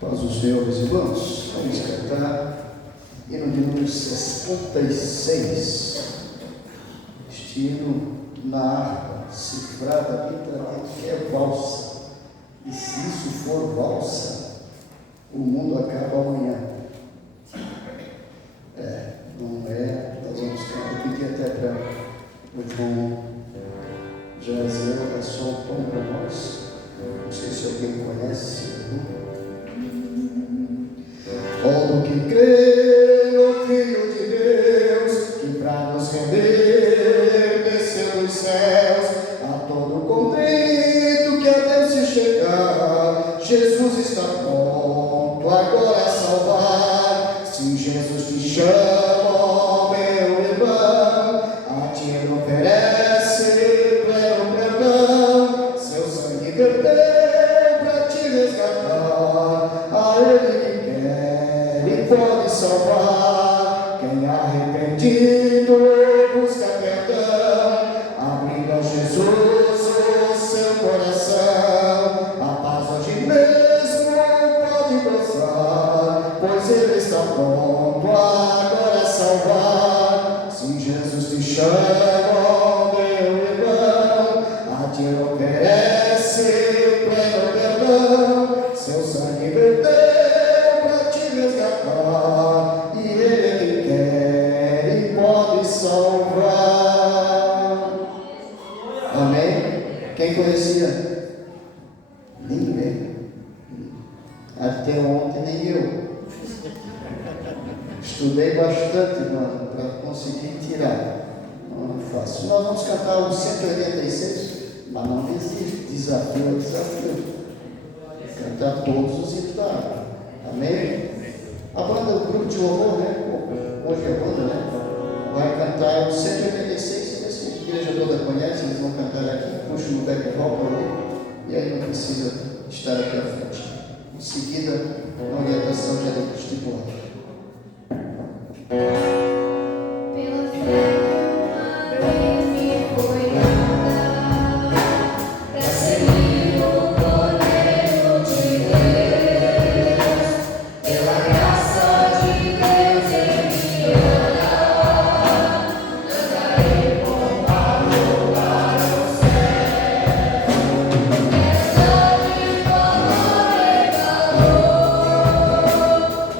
Paz do Senhor, meus irmãos, vamos cantar hino de número 66, este hino na harpa, cifrada literalmente que é valsa, e se isso for valsa, o mundo acaba amanhã. Não é, nós vamos pedir até para o irmão Jaziel, é só um tom para nós, não sei se alguém conhece. Todo que crê no Filho de Deus, que para nos render desceu dos céus, a todo contrito que a Deus se chegar, Jesus está pronto agora a salvar. Se Jesus te chama, meu irmão, a ti ele oferece pleno perdão, seu sangue verteu para te resgatar, a ele pode salvar quem arrependido chamam, meu irmão, a ti oferece o pleno perdão, seu sangue verteu para te resgatar, e ele quer e pode salvar. Amém? Quem conhecia? Ninguém. Até ontem nem eu. Estudei bastante, irmão, para conseguir tirar. Não é fácil. Nós vamos cantar o 186, mas não existe. Desafio é desafio. Cantar todos os hinos da água. Amém? A banda, o grupo de louvor, né? Hoje é a banda, né? Vai cantar o 186, esse a igreja toda conhece, eles vão cantar aqui, puxa no back vocal ali, e aí não precisa estar aqui à frente. Em seguida, a orientação já é estipulada. Pela fé que uma vez me foi dada, pra seguir o Cordeiro de Deus, pela graça de Deus em minha andarei com Paulo para o céu. Quero de valor e valor,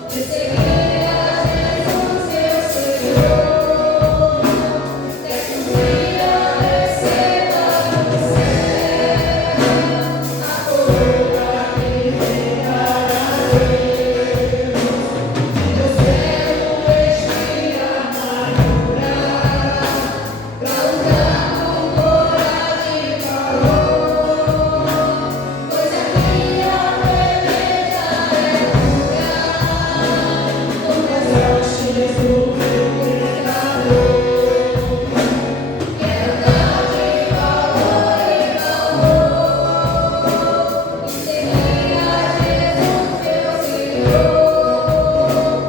de seguir a Jesus meu Senhor, até que um dia receba no céu a coroa que me dará Deus. Meu céu vestir armadura, pra lutar com coragem e valor, pois a minha peleja é pura, com as vestes do pecador. Quero dar de valor e valor, e seguir a Jesus meu Senhor, até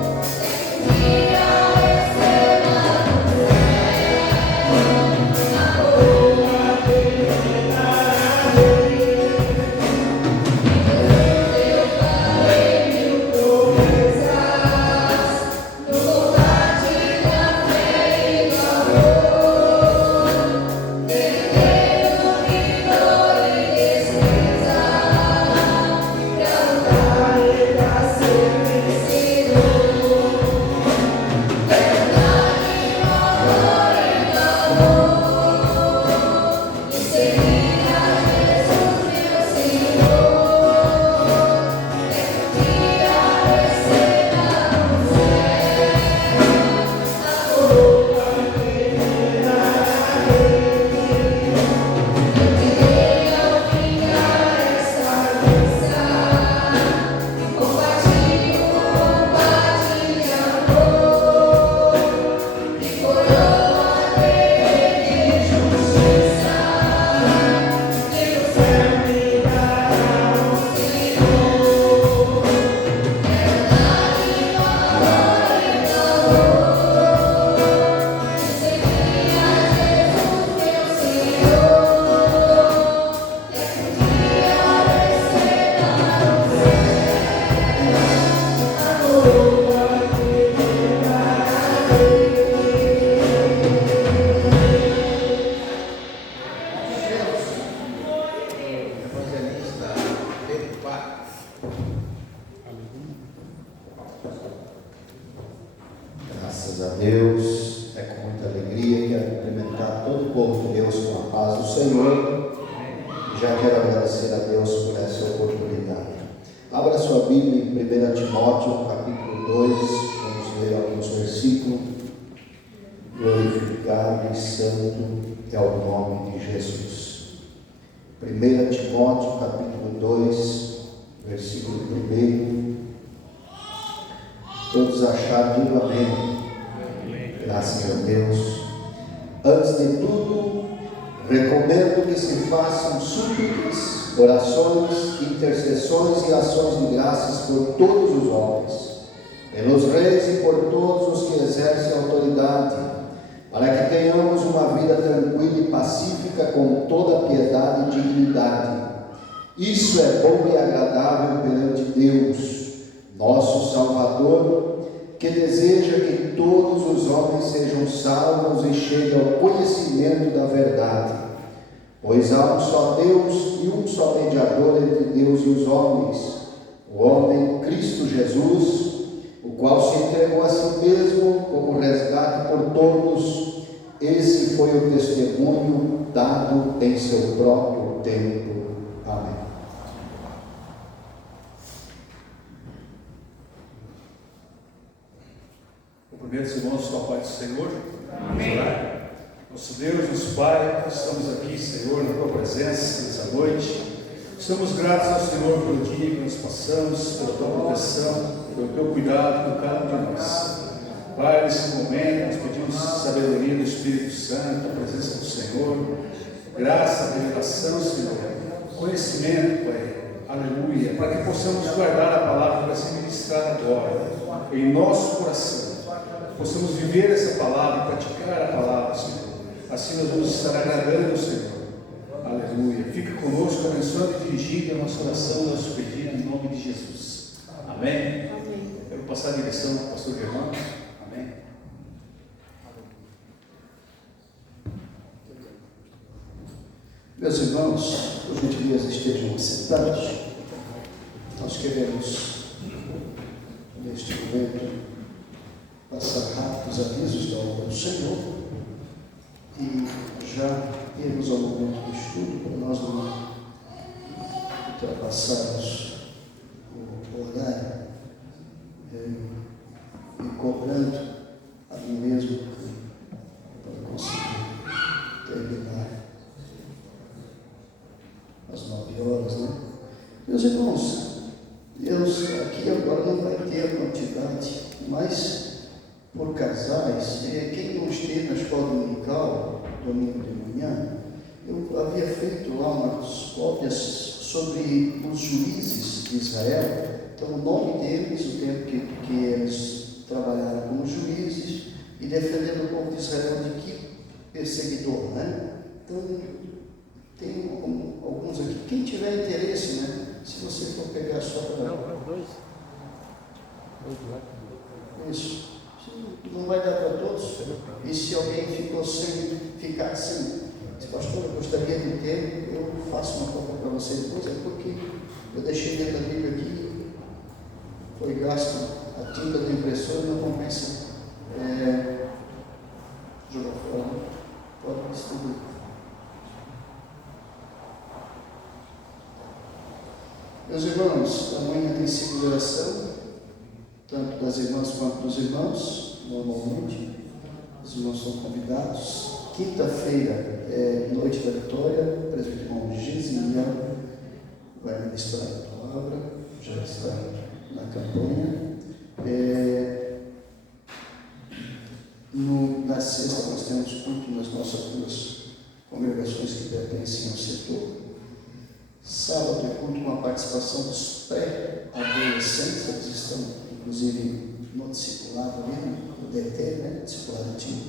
que um dia receba no céu a coroa que me dará Deus. Eu farei mil proezas, no combate da fé e do amor, derreter o rigor e destreza, pra lutar e pra ser vencedor. Quero dar de valor e valor, e seguir a Jesus meu Senhor, até que um dia receba no céu a coroa que me dará Deus. Eu tirei ao fingar esta dança, combati o combate de amor, e coroa de justiça, que no céu me dará o Senhor. Quero dar de valor e valor, e seguir a Jesus meu Senhor, até que um dia receba no céu a coroa que me dará Evangelista Pedro Pac. Graças a Deus, é com muita alegria que quero cumprimentar todo o povo de Deus com a paz do Senhor. E já quero agradecer a Deus por essa oportunidade. Abra sua Bíblia em 1 Timóteo, capítulo 2, vamos ler alguns versículos. Glorificado e santo é o nome de Jesus. 1 Timóteo, capítulo 2, versículo 1. Todos acharam, digo amém. Graças a Deus. Antes de tudo, recomendo que se façam súplicas, orações, intercessões e ações de graças por todos os homens, pelos reis e por todos os que exercem autoridade, para que tenhamos uma vida tranquila e pacífica com toda piedade e dignidade. Isso é bom e agradável perante Deus, nosso Salvador, que deseja que todos os homens sejam salvos e cheguem ao conhecimento da verdade. Pois há um só Deus e um só mediador entre Deus e os homens, o homem Cristo Jesus, o qual se entregou a si mesmo como resgate por todos. Esse foi o testemunho dado em seu próprio tempo. Amém. Cumprimentos, irmãos, com a paz do Senhor. Amém. Nosso Deus, nosso Pai, nós estamos aqui, Senhor, na Tua presença nessa noite. Estamos gratos ao Senhor pelo dia que nós passamos, pela Tua proteção, pelo Teu cuidado com cada um de nós. Pai, nesse momento, nós pedimos sabedoria do Espírito Santo, a presença do Senhor, graça, revelação, Senhor, conhecimento, Pai, aleluia, para que possamos guardar a palavra que vai ser ministrada agora, em nosso coração. Possamos viver essa palavra, praticar a palavra, Senhor. Assim nós vamos estar agradando o Senhor. Aleluia. Fica conosco, abençoando e dirigindo a nossa oração, nosso pedido, em nome de Jesus. Amém? Amém. Eu vou passar a direção ao pastor Germano. Amém? Meus irmãos, por gentileza, estejam sentados. Nós queremos, neste momento, passar rápidos avisos da obra do Senhor e já irmos ao momento do estudo, para nós não ultrapassarmos o horário, e cobrando a mim mesmo para conseguir terminar às 9 horas, né? Meus irmãos, Deus aqui agora não vai ter a quantidade, mas por casais, quem não esteve na escola dominical, domingo de manhã, eu havia feito lá umas cópias sobre os juízes de Israel. Então, o nome deles, o tempo que eles trabalharam como juízes e defendendo o povo de Israel de que perseguidor, né? Então, tem alguns aqui. Quem tiver interesse, né? Se você for pegar só para... Não, dois. Isso. Não vai dar para todos. E se alguém ficou sem, ficar sem, se pastor, eu gostaria de ter, eu faço uma cópia para você depois, é porque eu deixei dentro da Bíblia aqui, foi gasto a tinta da impressora, não compensa jogar fora. Pode distribuir. Meus irmãos, amanhã tem celebração, tanto das irmãs quanto dos irmãos, normalmente. Os irmãos são convidados. Quinta-feira é Noite da Vitória, o presbítero irmão Gisiliano vai ministrar a palavra, já está na campanha. Na sexta nós temos culto nas nossas duas congregações que pertencem ao setor. Sábado é culto com a participação dos pré-adolescentes, eles estão inclusive no discipulado ali, no DT, né? Discipulado ativo.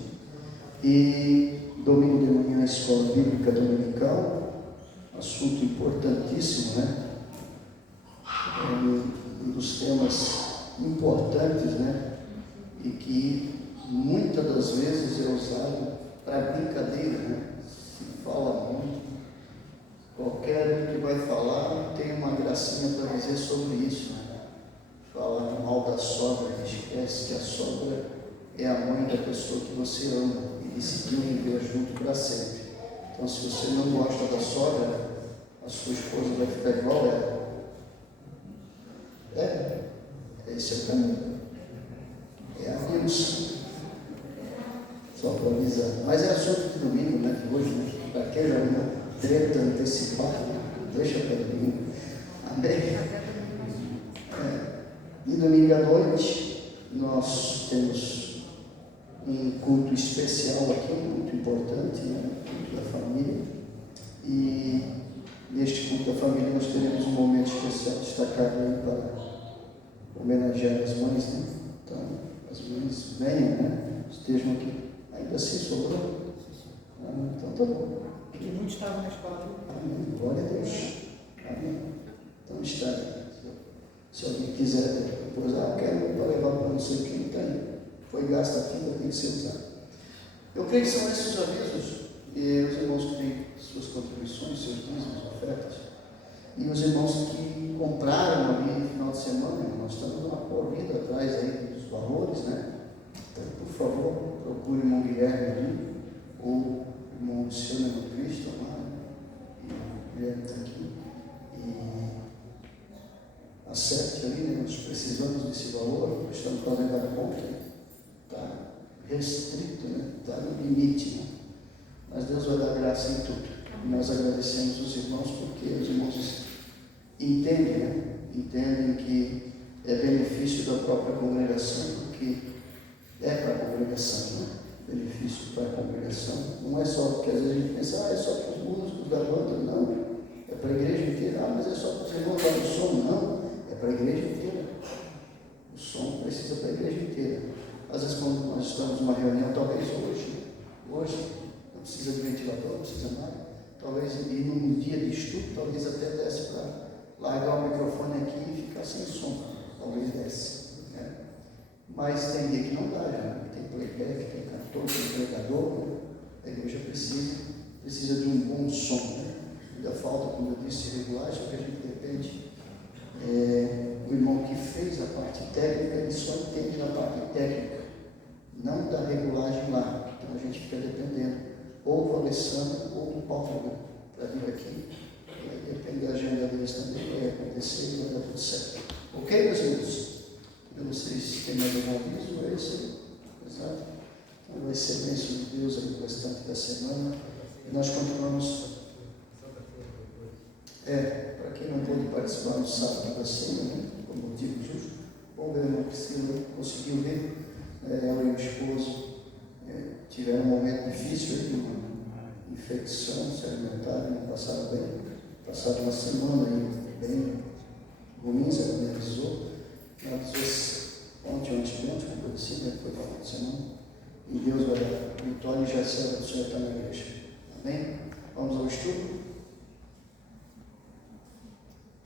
E domingo de manhã, a escola bíblica dominical, assunto importantíssimo, né? Um dos temas importantes, né? E que muitas das vezes é usado para brincadeira, né? Se fala muito. Qualquer um que vai falar tem uma gracinha para dizer sobre isso, né? Fala mal da sogra, esquece que a sogra é a mãe da pessoa que você ama e decidiu viver junto para sempre. Então, se você não gosta da sogra, a sua esposa vai ficar igual ela. Esse é o caminho. É a Deus. Só para avisar. Mas é assunto de domingo, né? Hoje, né? Para quem já não treta antecipada, deixa para domingo. Amém? E domingo à noite, nós temos um culto especial aqui, muito importante, né? O culto da família. E neste culto da família nós teremos um momento especial destacado aí para homenagear as mães, né? Então, as mães venham, né? Estejam aqui. Ainda assim sobrou? Então tá bom. E muitos estavam na escola. Amém. Glória a Deus. Amém. Então está aí. Se alguém quiser depois, quero para levar para não sei quem tem, foi gasto aqui, tem que ser usado. Eu creio que são esses os avisos, e os irmãos que têm suas contribuições, seus dízimos, ofertas, e os irmãos que compraram ali no final de semana, nós estamos numa corrida atrás aí dos valores, né? Então, por favor, procure o irmão Guilherme ali, ou o irmão Luciano no Cristo, lá, e o Guilherme está aqui, e acerte ali, né? Nós precisamos desse valor, nós estamos fazendo a conta, está restrito, né? Está no limite, né? Mas Deus vai dar graça em tudo. E nós agradecemos os irmãos porque os irmãos entendem, né? Entendem que é benefício da própria congregação, porque é para a congregação, né? Benefício para a congregação. Não é só porque às vezes a gente pensa, é só para os músicos da banda, não. É para a igreja inteira. Mas é só para os irmãos lá do som, não. É para a igreja inteira. O som precisa para a igreja inteira. Às vezes quando nós estamos numa reunião, talvez hoje, não precisa de ventilador, não precisa nada. Talvez ir num dia de estudo, talvez até desse para largar o microfone aqui e ficar sem som. Talvez desse. Né? Mas tem dia que não dá, já. Tem playback, tem cantor, tem pregador. Né? A igreja precisa de um bom som. Né? Ainda falta, como eu disse, regulagem, porque a gente depende. O irmão que fez a parte técnica, ele só entende na parte técnica, não da regulagem lá. Então a gente fica dependendo ou do Alessandro ou do Paulo para vir aqui. E aí depende da agenda deles também, vai acontecer e vai dar tudo certo. Ok, meus irmãos? Eu não sei se tem mais algum aviso, é esse aí. Exato. Então vai ser bênção de Deus aí no restante da semana. E nós continuamos. Para quem não pôde participar no sábado da cena, né, por motivo justo, bom, a irmã Priscila conseguiu ver, ela e o esposo tiveram um momento difícil aí, uma infecção, se alimentaram, não passaram bem, passaram uma semana aí, bem ruim, ela me avisou ontem, uma coisa assim, né, foi para uma semana, e Deus vai dar vitória e já será que o Senhor está na igreja. Amém? Vamos ao estudo?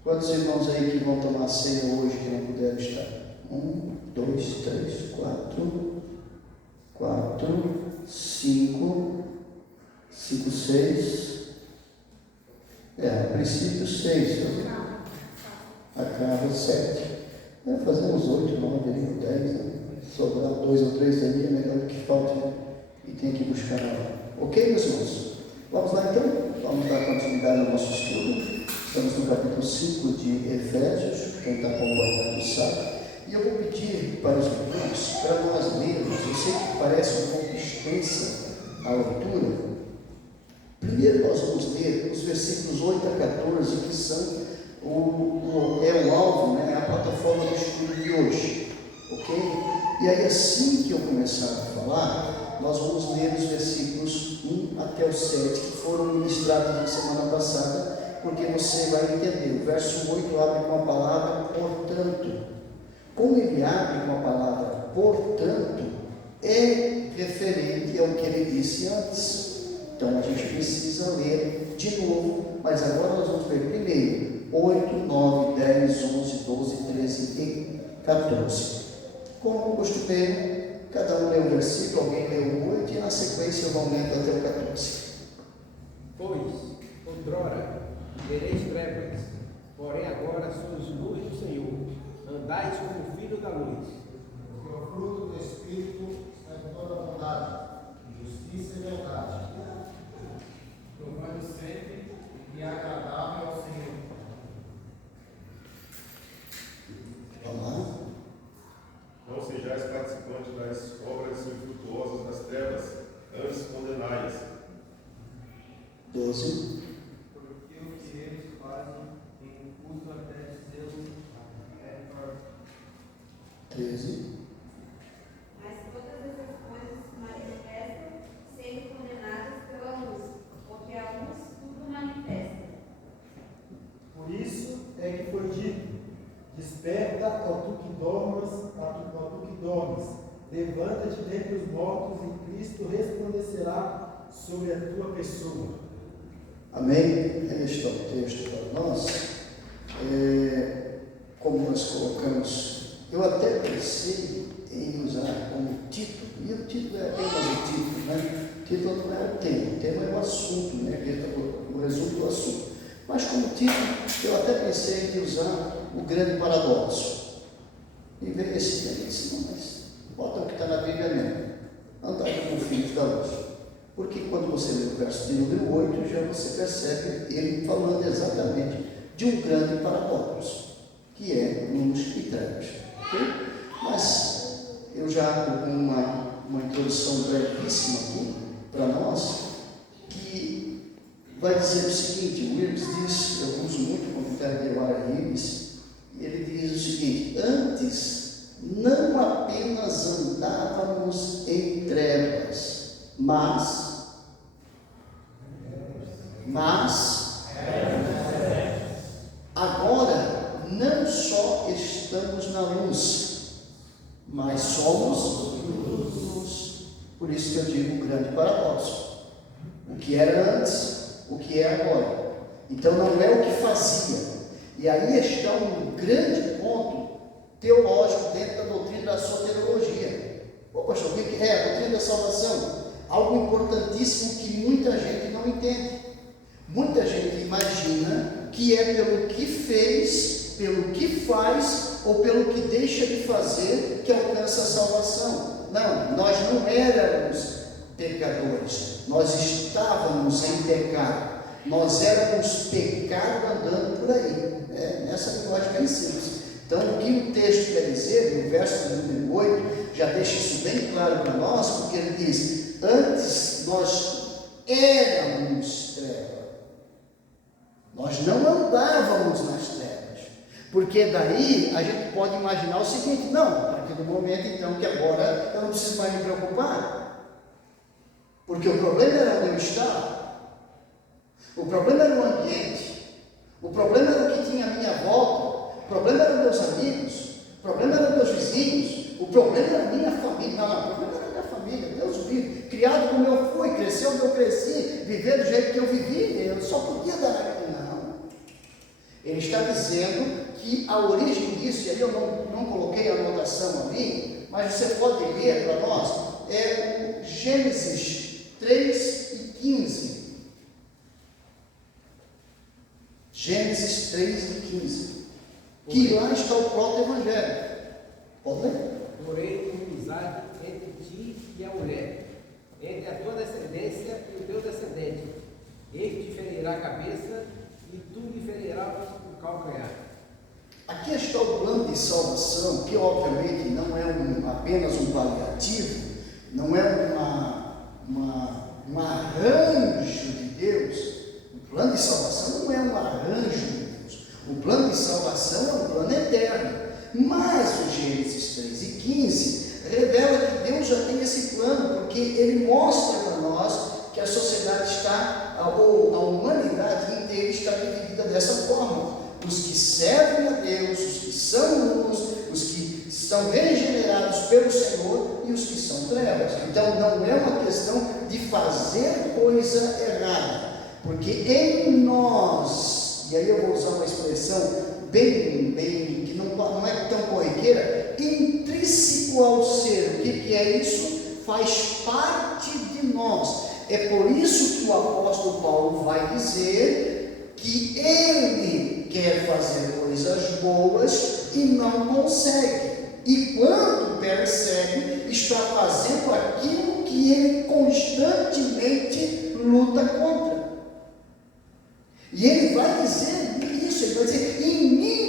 Quantos irmãos aí que vão tomar ceia hoje que não puderam estar? 1, 2, 3, 4, 5, 6. A princípio 6. Acaba 7. Fazemos 8, 9, 10. Né? Sobrar 2 ou 3 ali é melhor do que falte, né? E tem que buscar na hora. Ok, meus irmãos? Vamos lá então? Vamos dar continuidade ao nosso estudo. Estamos no capítulo 5 de Efésios, quem está acompanhando sabe. E eu vou pedir para os irmãos, para nós lermos, eu sei que parece um pouco extensa a leitura. Primeiro nós vamos ler os versículos 8 a 14, que são o alvo, né, a plataforma do estudo de hoje. Ok? E aí assim que eu começar a falar, nós vamos ler os versículos 1 até o 7, que foram ministrados na semana passada, porque você vai entender. O verso 8 abre com a palavra portanto. Como ele abre com a palavra portanto, é referente ao que ele disse antes. Então a gente precisa ler de novo, mas agora nós vamos ler primeiro 8, 9, 10, 11, 12, 13 e 14. Como costumeiro, cada um lê um versículo, alguém lê o 8 e na sequência vão lendo até o 14. Pois, outrora, tereis trevas, porém agora sois luz do Senhor, andais como filho da luz. Porque o fruto do Espírito está em toda bondade, justiça e verdade, provando sempre que é agradável ao Senhor. Vamos lá. Não sejais participantes das obras infrutuosas das trevas, antes condenai-as. 12. Porque o que eles fazem tem culto até dizê-lo é torto. 13. Mas todas essas coisas se manifestam sendo condenadas pela luz, porque a luz tudo manifesta. Por isso é que foi dito: desperta, ó tu que dormes, levanta-te dentre os mortos e Cristo resplandecerá sobre a tua pessoa. Amém? Este é o texto para nós. como nós colocamos, eu até pensei em usar como título, e o título é apenas o título, né? O título não é o tema é o assunto, né? O resumo do assunto. Mas como título, eu até pensei em usar o grande paradoxo. E veio esse tema e disse, não, mas bota o que está na Bíblia mesmo. Andai como filhos da luz. Porque quando você lê o verso de número 8, já você percebe ele falando exatamente de um grande paradoxo, que é luz e trevas. Okay? Mas eu já com uma introdução brevíssima aqui para nós, que vai dizer o seguinte, o Williams diz, eu uso muito o comentário de Warren Williams, e ele diz o seguinte, antes não apenas andávamos em trevas, mas agora não só estamos na luz, mas somos luz. Por isso que eu digo o grande paradoxo. O que era antes, o que é agora. Então não é o que fazia. E aí está um grande ponto teológico dentro da doutrina da soteriologia. Ô pastor, o que é a doutrina da salvação? Algo importantíssimo que muita gente não entende. Muita gente imagina que é pelo que fez, pelo que faz ou pelo que deixa de fazer que alcança a salvação. Não, nós não éramos pecadores, nós estávamos em pecado, nós éramos pecado andando por aí. Nessa linguagem bem simples. Então, o que o texto quer dizer, no verso de número 8, já deixa isso bem claro para nós, porque ele diz, antes nós éramos trevas. Nós não andávamos nas trevas, porque daí a gente pode imaginar o seguinte, não, a partir do momento então que agora eu não preciso mais me preocupar, porque o problema era onde eu estava, o problema era o ambiente, o problema era o que tinha à minha volta, o problema eram meus amigos, o problema eram meus vizinhos, o problema era a minha família, não, o problema era a minha família, Deus vive, criado como eu fui, cresceu como eu cresci, viver do jeito que eu vivi, eu só podia dar aquilo. Ele está dizendo que a origem disso, e aí eu não coloquei a anotação ali, mas você pode ler para nós, é o Gênesis 3 e 15. Gênesis 3 e 15. Que lá está o proto-evangelho. Pode ler? Porém, inimizade entre ti e a mulher, entre a tua descendência e o teu descendente. Ele te ferirá a cabeça e tu lhe ferirás o calcanhar. Aqui está o plano de salvação, que obviamente não é apenas um paliativo, não é um arranjo de Deus. O plano de salvação não é um arranjo de Deus. O plano de salvação é um plano eterno. Mas o Gênesis 3 e 15 revela que Deus já tem esse plano, porque ele mostra para nós que a sociedade está, ou a humanidade inteira está dividida dessa forma. Os que servem a Deus, os que são luz, os que são regenerados pelo Senhor e os que são trevas. Então não é uma questão de fazer coisa errada, porque em nós, e aí eu vou usar uma expressão bem que não é tão corriqueira, intrínseco ao ser. O que é isso? Faz parte de nós. É por isso que o apóstolo Paulo vai dizer que ele quer fazer coisas boas e não consegue. E quando percebe, está fazendo aquilo que ele constantemente luta contra. E ele vai dizer isso, ele vai dizer, em mim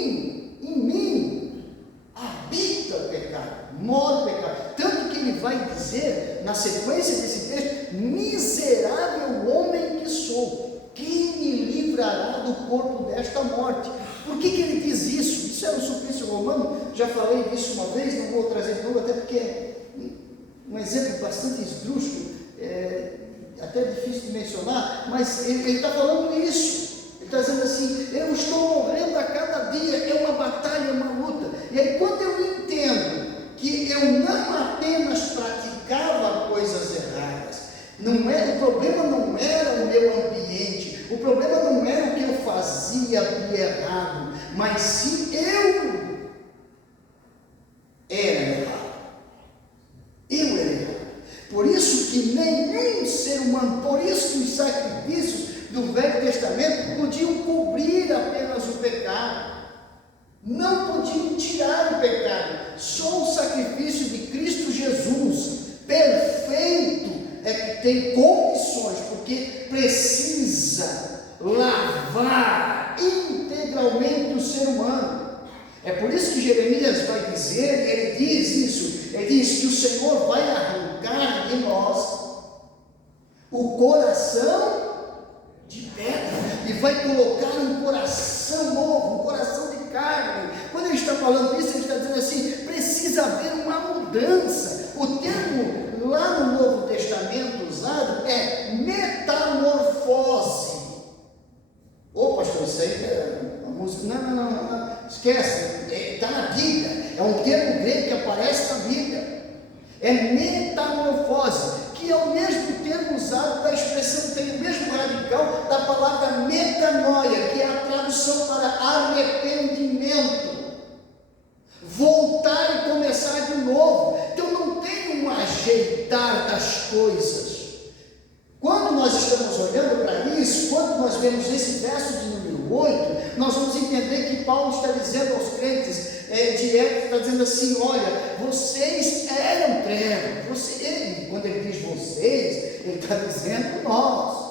habita o pecado, mora o pecado. Tanto que ele vai dizer, na sequência desse texto, miserável homem que sou, quem me livrará do corpo desta morte? Por que ele diz isso? Isso é um suplício romano, já falei disso uma vez, não vou trazer de novo, até porque é um exemplo bastante esdrúxulo, até difícil de mencionar, mas ele está falando isso. Ele está dizendo assim, eu estou morrendo a cada dia, é uma batalha, é uma luta. E aí quando eu entendo que eu não apenas praticava coisas erradas, o problema não era o meu ambiente, o problema não era o que eu fazia de errado, mas sim eu nenhum ser humano. Por isso que os sacrifícios do Velho Testamento podiam cobrir apenas o pecado, não podiam tirar o pecado. Só o sacrifício de Cristo Jesus, perfeito, é que tem condições, porque precisa lavar integralmente o ser humano. É por isso que Jeremias vai dizer, ele diz isso, ele diz que o Senhor vai arrancar de nós o coração de pedra e vai colocar um coração novo, um coração de carne. Quando ele está falando isso, ele está dizendo assim, precisa haver uma mudança. O termo lá no Novo Testamento usado é metamorfose. Ô pastor, isso aí é uma música. Não. Esquece, está na Bíblia, é um termo grego que aparece na Bíblia, é metamorfose, que é o mesmo termo usado da expressão, tem o mesmo radical da palavra metanoia, que é a tradução para arrependimento, voltar e começar de novo. Então não tem um ajeitar das coisas. Quando nós estamos olhando para isso, quando nós vemos esse verso de número 8, nós vamos entender que Paulo está dizendo aos crentes, direto, está dizendo assim, olha, vocês eram trevas, quando ele diz vocês, ele está dizendo nós,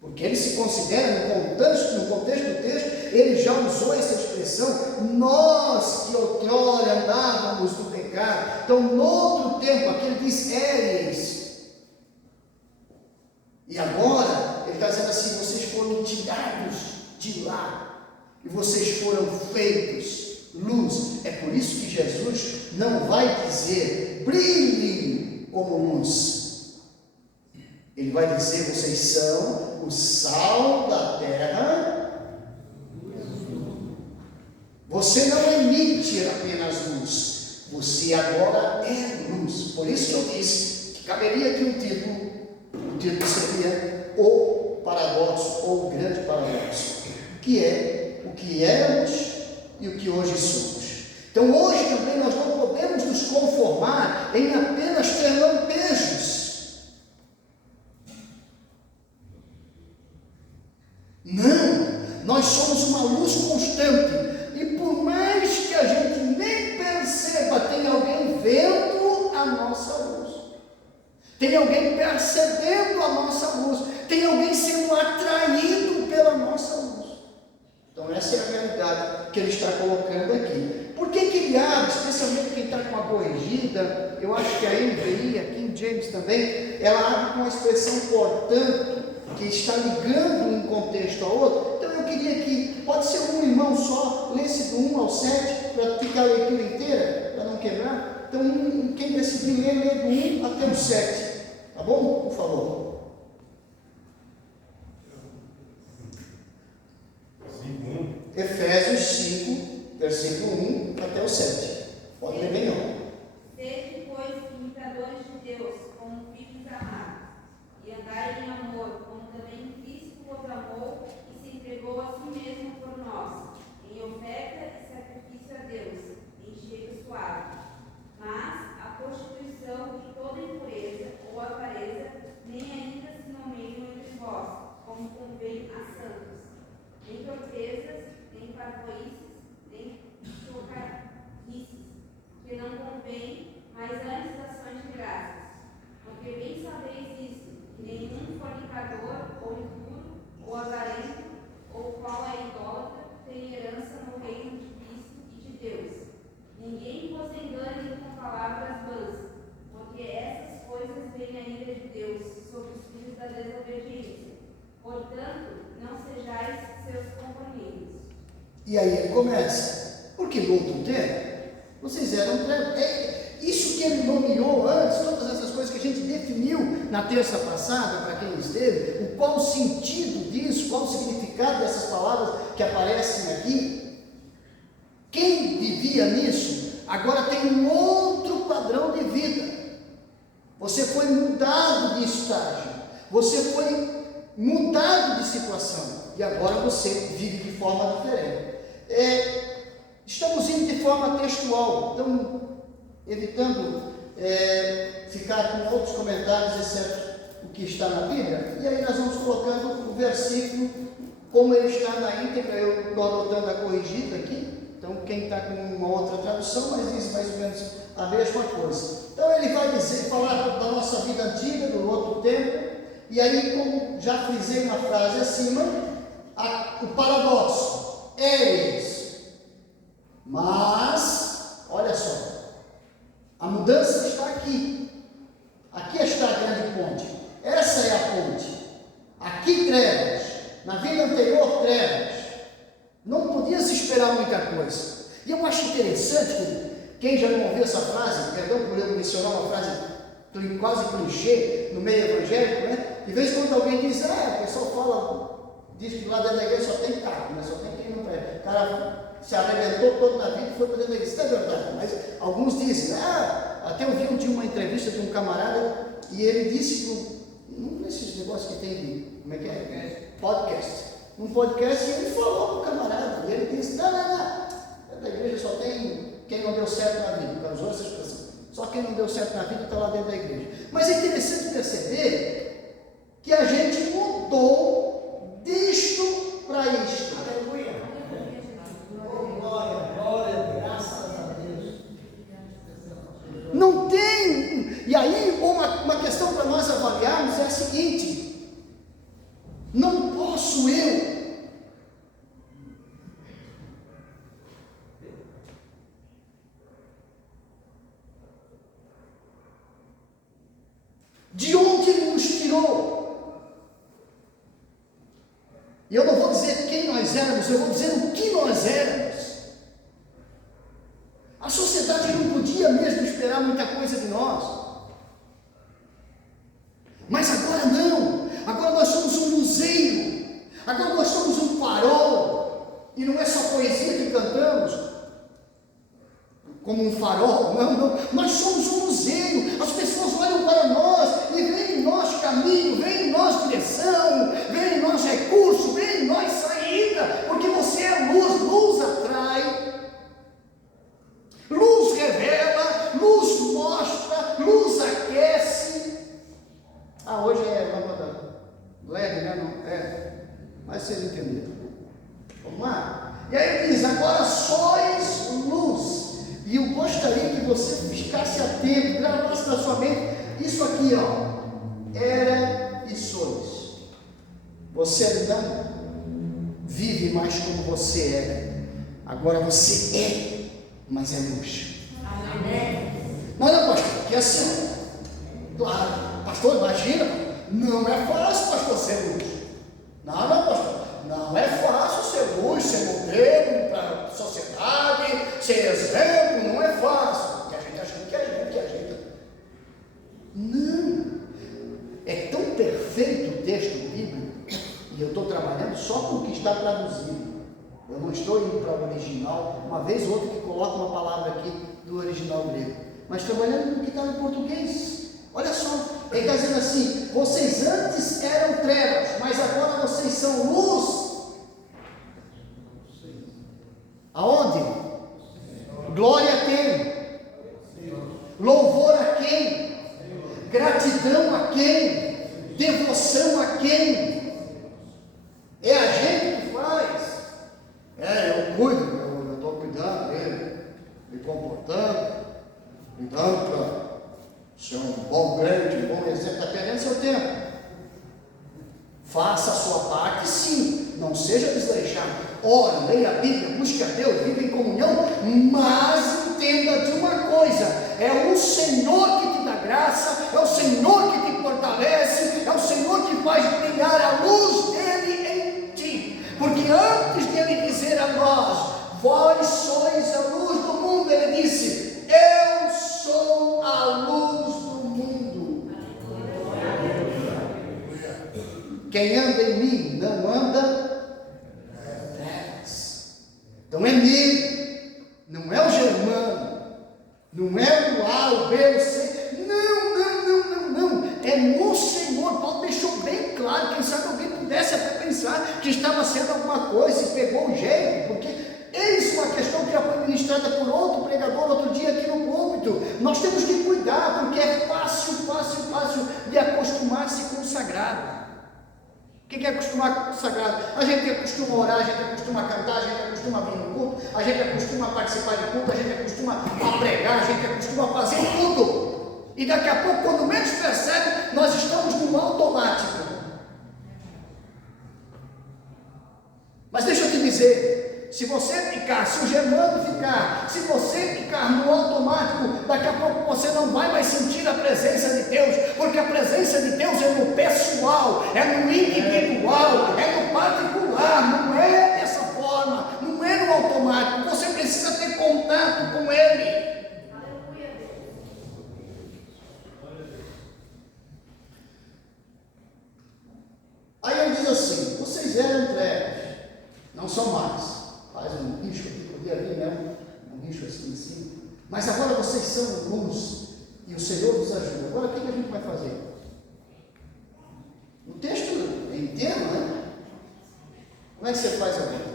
porque ele se considera, no contexto do texto, ele já usou essa expressão, nós que outrora andávamos no pecado. Então, no outro tempo, aqui ele diz éreis, e agora, ele está dizendo assim, vocês foram tirados de lá, e vocês foram feitos luz. É por isso que Jesus não vai dizer, brilhem como luz. Ele vai dizer, vocês são o sal da terra. Você não emite apenas luz, você agora é luz. Por isso que eu disse que caberia aqui um título. O título seria o paradoxo, ou o grande paradoxo, que é o que éramos e o que hoje somos. Então hoje também nós não podemos nos conformar em apenas ter lampejos. Não, nós somos uma luz constante, e por mais que a gente nem perceba, tem alguém vendo a nossa luz. Tem alguém percebendo a nossa luz, tem alguém sendo atraído pela nossa luz. Então essa é a realidade que ele está colocando aqui. Por que ele abre, especialmente quem está com a corrigida, eu acho que a NVI, a King James também, ela abre com a expressão portanto, que está ligando um contexto ao outro. Então eu queria que, pode ser um irmão só, lesse do 1 ao 7, para ficar a leitura inteira, para não quebrar. Então quem decidir ler, lê do 1 até o 7. Tá bom? Por favor. 5:1. Efésios 5, versículo 1 até o 7. Pode ler bem, não. Sede, pois, imitadores de Deus, como filhos amados, e andai em amor, como também Cristo vos amou e se entregou a si mesmo por nós, em oferta e sacrifício a Deus, em cheiro suave. Mas a prostituição e toda impureza ou avareza nem ainda se nomeiam entre vós, como convém a santos, nem torpezas, nem parvoíces, nem chocarrices, que não convém, mas antes ações de graças. Porque bem sabeis isso, que nenhum fornicador, ou impuro, ou avarento, ou qual é idólatra, tem herança no reino de Cristo e de Deus. Ninguém vos engane com palavras vãs, porque essas coisas vêm a ira de Deus sobre os filhos da desobediência. Portanto, não sejais seus companheiros. E aí ele começa, porque no outro tempo, vocês eram trevas. Isso que ele nomeou antes, todas essas coisas que a gente definiu na terça passada, para quem esteve, o qual o sentido disso, qual o significado dessas palavras que aparecem aqui. Quem vivia nisso, agora tem um outro padrão de vida. Você foi mudado de estágio, você foi mudado de situação, e agora você vive de forma diferente. Estamos indo de forma textual, então, evitando ficar com outros comentários, exceto o que está na Bíblia. E aí nós vamos colocando o versículo como ele está na íntegra. Eu estou anotando a corrigida aqui. Então, quem está com uma outra tradução, mas diz mais ou menos a mesma coisa. Então, ele vai falar da nossa vida antiga, do outro tempo. E aí, como já frisei na frase acima, o paradoxo. Eles. Mas, olha só, a mudança está aqui. Aqui está a grande ponte. Essa é a ponte. Aqui trevas. Na vida anterior, trevas. Não podia se esperar muita coisa. E eu acho interessante que quem já não ouviu essa frase, perdão por eu mencionar uma frase quase clichê no meio evangélico, né? De vez em quando alguém diz, o pessoal fala, diz que lá dentro da igreja só tem carro, né? Só tem quem não presta. O cara se arrebentou todo na vida e foi para dentro da igreja. Isso é verdade, mas alguns dizem, até eu vi uma entrevista de um camarada e ele disse que nesses negócios que tem de, como é que é? Podcast. Num podcast, ele falou para o camarada, e ele disse, não, da igreja só tem quem não deu certo na vida, para usar essa expressão, só quem não deu certo na vida está lá dentro da igreja. Mas é interessante perceber que a gente mudou disto para isto. Aleluia. Glória, graças a Deus. Não tem, e aí uma questão para nós avaliarmos é a seguinte: não posso eu de onde ele nos tirou. E eu não vou dizer quem nós éramos, eu vou dizer o que nós éramos. A sociedade não podia mesmo esperar muita coisa de nós. Mas agora não. Agora nós somos um luzeiro. Agora nós somos um farol. E não é só poesia que cantamos como um farol, não. Nós somos um luzeiro. As pessoas olham para nós e veem em nós caminho, veem em nós direção, veem em nós recurso, veem em nós saída, porque você é luz. Luz atrai, luz revela, luz mostra, luz aquece. Hoje é lâmpada LED, né? Não, mas vocês entenderam. Vamos lá? E aí ele diz, agora sois luz. E eu gostaria que você ficasse atento, gravasse na sua mente isso aqui, era e sois. Você não vive mais como você era. Agora você é, mas é luz. Mas não, pastor, que é assim, claro, pastor, imagina, não é fácil, pastor, ser luz. Não, pastor, não é fácil ser luz, ser modelo para a sociedade, ser exemplo, não é fácil. Que a gente acha que a gente. Não. É tão perfeito o texto bíblico, e eu estou trabalhando só com o que está traduzido. Eu não estou indo para o original, uma vez ou outra que coloca uma palavra aqui do original grego, mas trabalhando com o que está no português. Olha só, ele está dizendo assim, vocês antes eram trevas, mas agora vocês são luz. Aonde? Glória a quem? Louvor a quem? Gratidão a quem? Devoção a quem? É a gente que faz. Eu cuido, eu estou cuidando dele, me comportando, cuidando para ser um bom crente, um bom exemplo. Está perdendo seu tempo. Faça a sua parte, sim, não seja desleixado. Ore, leia a Bíblia, busque a Deus, viva em comunhão, mas entenda de uma coisa: é o Senhor que te dá graça, é o Senhor que te fortalece, é o Senhor que faz brilhar a luz dele em ti. Porque antes de ele dizer a nós, vós sois a luz do mundo, ele disse, eu sou a luz do mundo. Quem anda em mim não anda trevas. Então é nele, não é o Germano, não é o A, o B, o C, não, é no Senhor. Paulo deixou bem claro, quem sabe alguém pudesse até pensar que estava sendo alguma coisa e pegou o jeito, porque eis uma questão que já foi ministrada por outro pregador outro dia aqui no púlpito. Nós temos que cuidar cuidar, porque é fácil de acostumar-se com o sagrado. O que é acostumar com o sagrado? A gente acostuma a orar, a gente acostuma a cantar, a gente acostuma a vir no culto, a gente acostuma a participar de culto, a gente acostuma a pregar, a gente acostuma a fazer tudo. E daqui a pouco, quando menos percebe, nós estamos no automático. Mas deixa eu te dizer, se você ficar, se o Germano ficar, se você ficar no automático, daqui a pouco você não vai mais sentir a presença de Deus, porque a presença de Deus é no pessoal, é no individual, é no particular, não é dessa forma, não é no automático, você precisa ter contato com Ele. Aí ele diz assim: vocês eram trevas, não são mais. Faz um risco aqui, podia vir mesmo, um risco assim em cima. Mas agora vocês são luz e o Senhor nos ajuda. Agora o que a gente vai fazer? O texto é inteiro, né? Como é que você faz agora?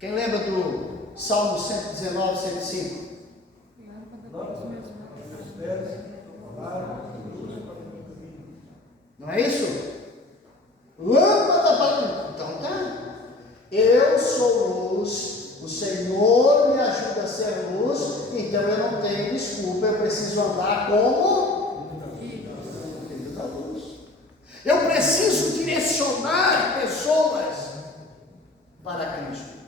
Quem lembra do Salmo 119, 105? Não é isso? Lâmpada para... Então tá. Eu sou luz, o Senhor me ajuda a ser luz, então eu não tenho desculpa, eu preciso andar como filho da luz. Eu preciso direcionar pessoas para Cristo.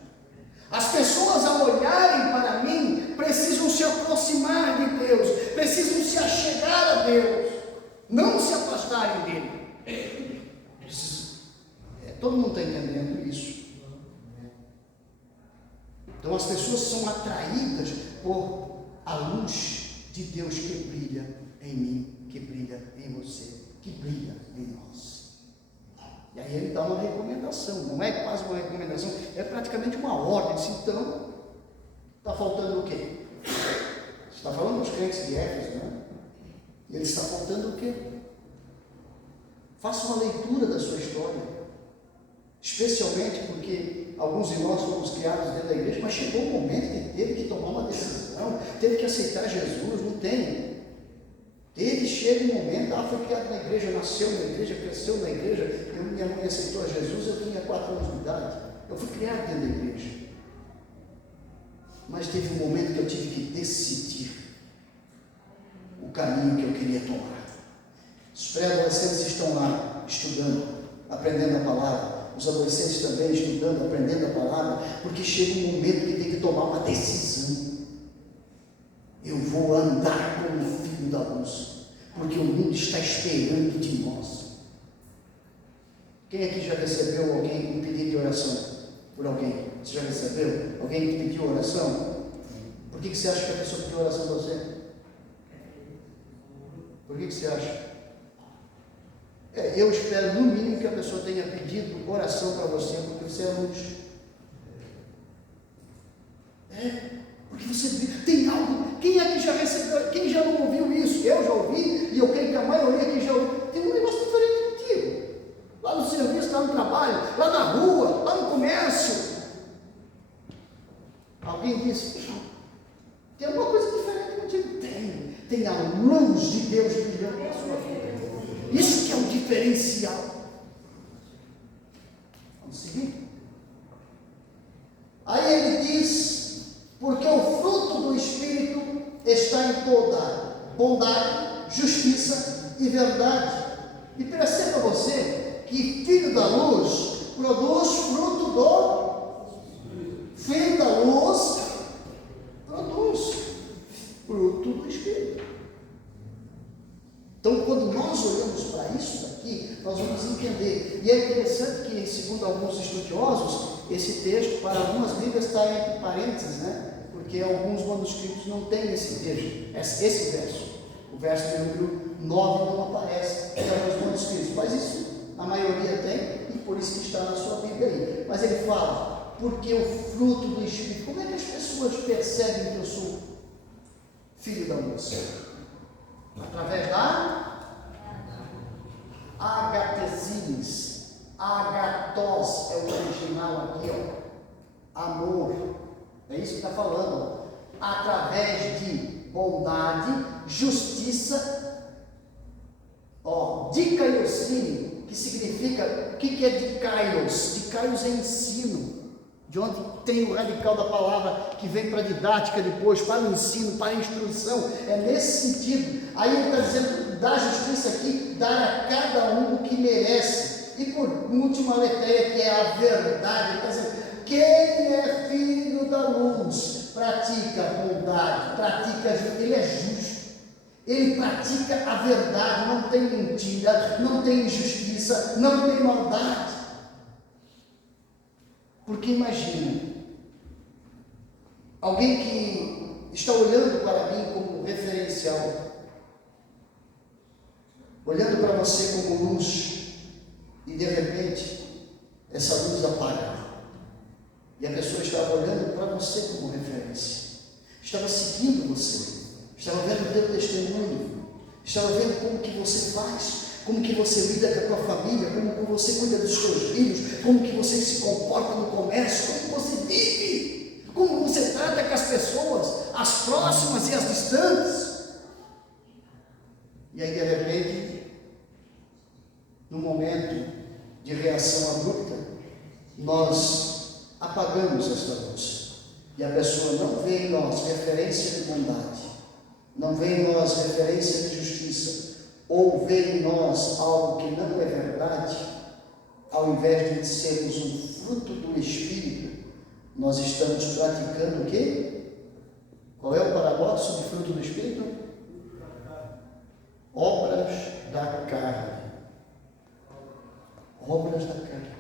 As pessoas, ao olharem para mim, precisam se aproximar de Deus, precisam se achegar a Deus, não se afastarem dele. Todo mundo está entendendo isso. Então as pessoas são atraídas por a luz de Deus que brilha em mim, que brilha em você, que brilha em nós. E aí ele dá uma recomendação, não é quase uma recomendação, é praticamente uma ordem. Então, está faltando o quê? Está falando dos crentes de Éfeso, né? E ele está faltando o quê? Faça uma leitura da sua história. Especialmente porque alguns de nós fomos criados dentro da igreja, mas chegou um momento que teve que tomar uma decisão, teve que aceitar Jesus, não tem. Chega um momento, foi criado na igreja, nasceu na igreja, cresceu na igreja, minha mãe aceitou a Jesus, eu tinha 4 anos de idade, eu fui criado dentro da igreja. Mas teve um momento que eu tive que decidir o caminho que eu queria tomar. Os pré-adolescentes estão lá, estudando, aprendendo a palavra, os adolescentes também estudando, aprendendo a palavra, porque chega um momento que tem que tomar uma decisão. Eu vou andar como filho da luz, porque o mundo está esperando de nós. Quem aqui já recebeu alguém um pedido de oração por alguém? Você já recebeu? Alguém que pediu oração? Por que você acha que a pessoa pediu oração para você? Por que você acha? Eu espero, no mínimo, que a pessoa tenha pedido oração para você, porque você é luz. Porque você tem algo. Quem aqui já recebeu? Quem já não ouviu isso? Eu já ouvi, e eu creio que a maioria aqui já ouviu. Tem um negócio diferente contigo. Lá no serviço, lá no trabalho, lá na rua, lá no comércio. Alguém disse: tem alguma coisa diferente contigo? Tem a luz de Deus brilhando na sua vida. Isso que é o diferencial. Vamos seguir? Aí ele diz: porque o fruto do Espírito está em toda bondade, justiça e verdade. E perceba você que filho da luz produz fruto do filho da luz, produz fruto do Espírito. Então, quando nós olhamos para isso daqui, nós vamos entender. E é interessante que, segundo alguns estudiosos, esse texto, para algumas Bíblias, está entre parênteses, né? Porque alguns manuscritos não têm esse texto, esse verso. O verso de número 9 não aparece em alguns manuscritos, mas isso a maioria tem, e por isso que está na sua Bíblia aí. Mas ele fala: porque o fruto do Espírito. Como é que as pessoas percebem que eu sou filho da luz? Através da agatesines. Agatos é o original aqui, ó. Amor. É isso que está falando. Através de bondade, justiça, dikaiosine, que significa, o que é dikaios? Dikaios é ensino, de onde tem o radical da palavra que vem para a didática depois, para o ensino, para a instrução, é nesse sentido. Aí ele está dizendo, da justiça aqui, dar a cada um o que merece. E por último a letéria, que é a verdade, ele está dizendo, quem é filho da luz, pratica a bondade, ele é justo, ele pratica a verdade, não tem mentira, não tem injustiça, não tem maldade. Porque imagina, alguém que está olhando para mim como referencial, olhando para você como luz, e de repente essa luz apaga, e a pessoa estava olhando para você como referência, estava seguindo você, estava vendo o teu testemunho, estava vendo como que você faz, como que você lida com a tua família, como você cuida dos teus filhos, como que você se comporta no comércio, como você vive, como você trata com as pessoas, as próximas e as distantes. E aí de repente, no momento de reação abrupta, nós apagamos esta luz, e a pessoa não vê em nós referência de bondade, não vê em nós referência de justiça, ou vê em nós algo que não é verdade. Ao invés de sermos um fruto do Espírito, nós estamos praticando o quê? Qual é o paradoxo de fruto do Espírito? Obras da carne. Obras da carne.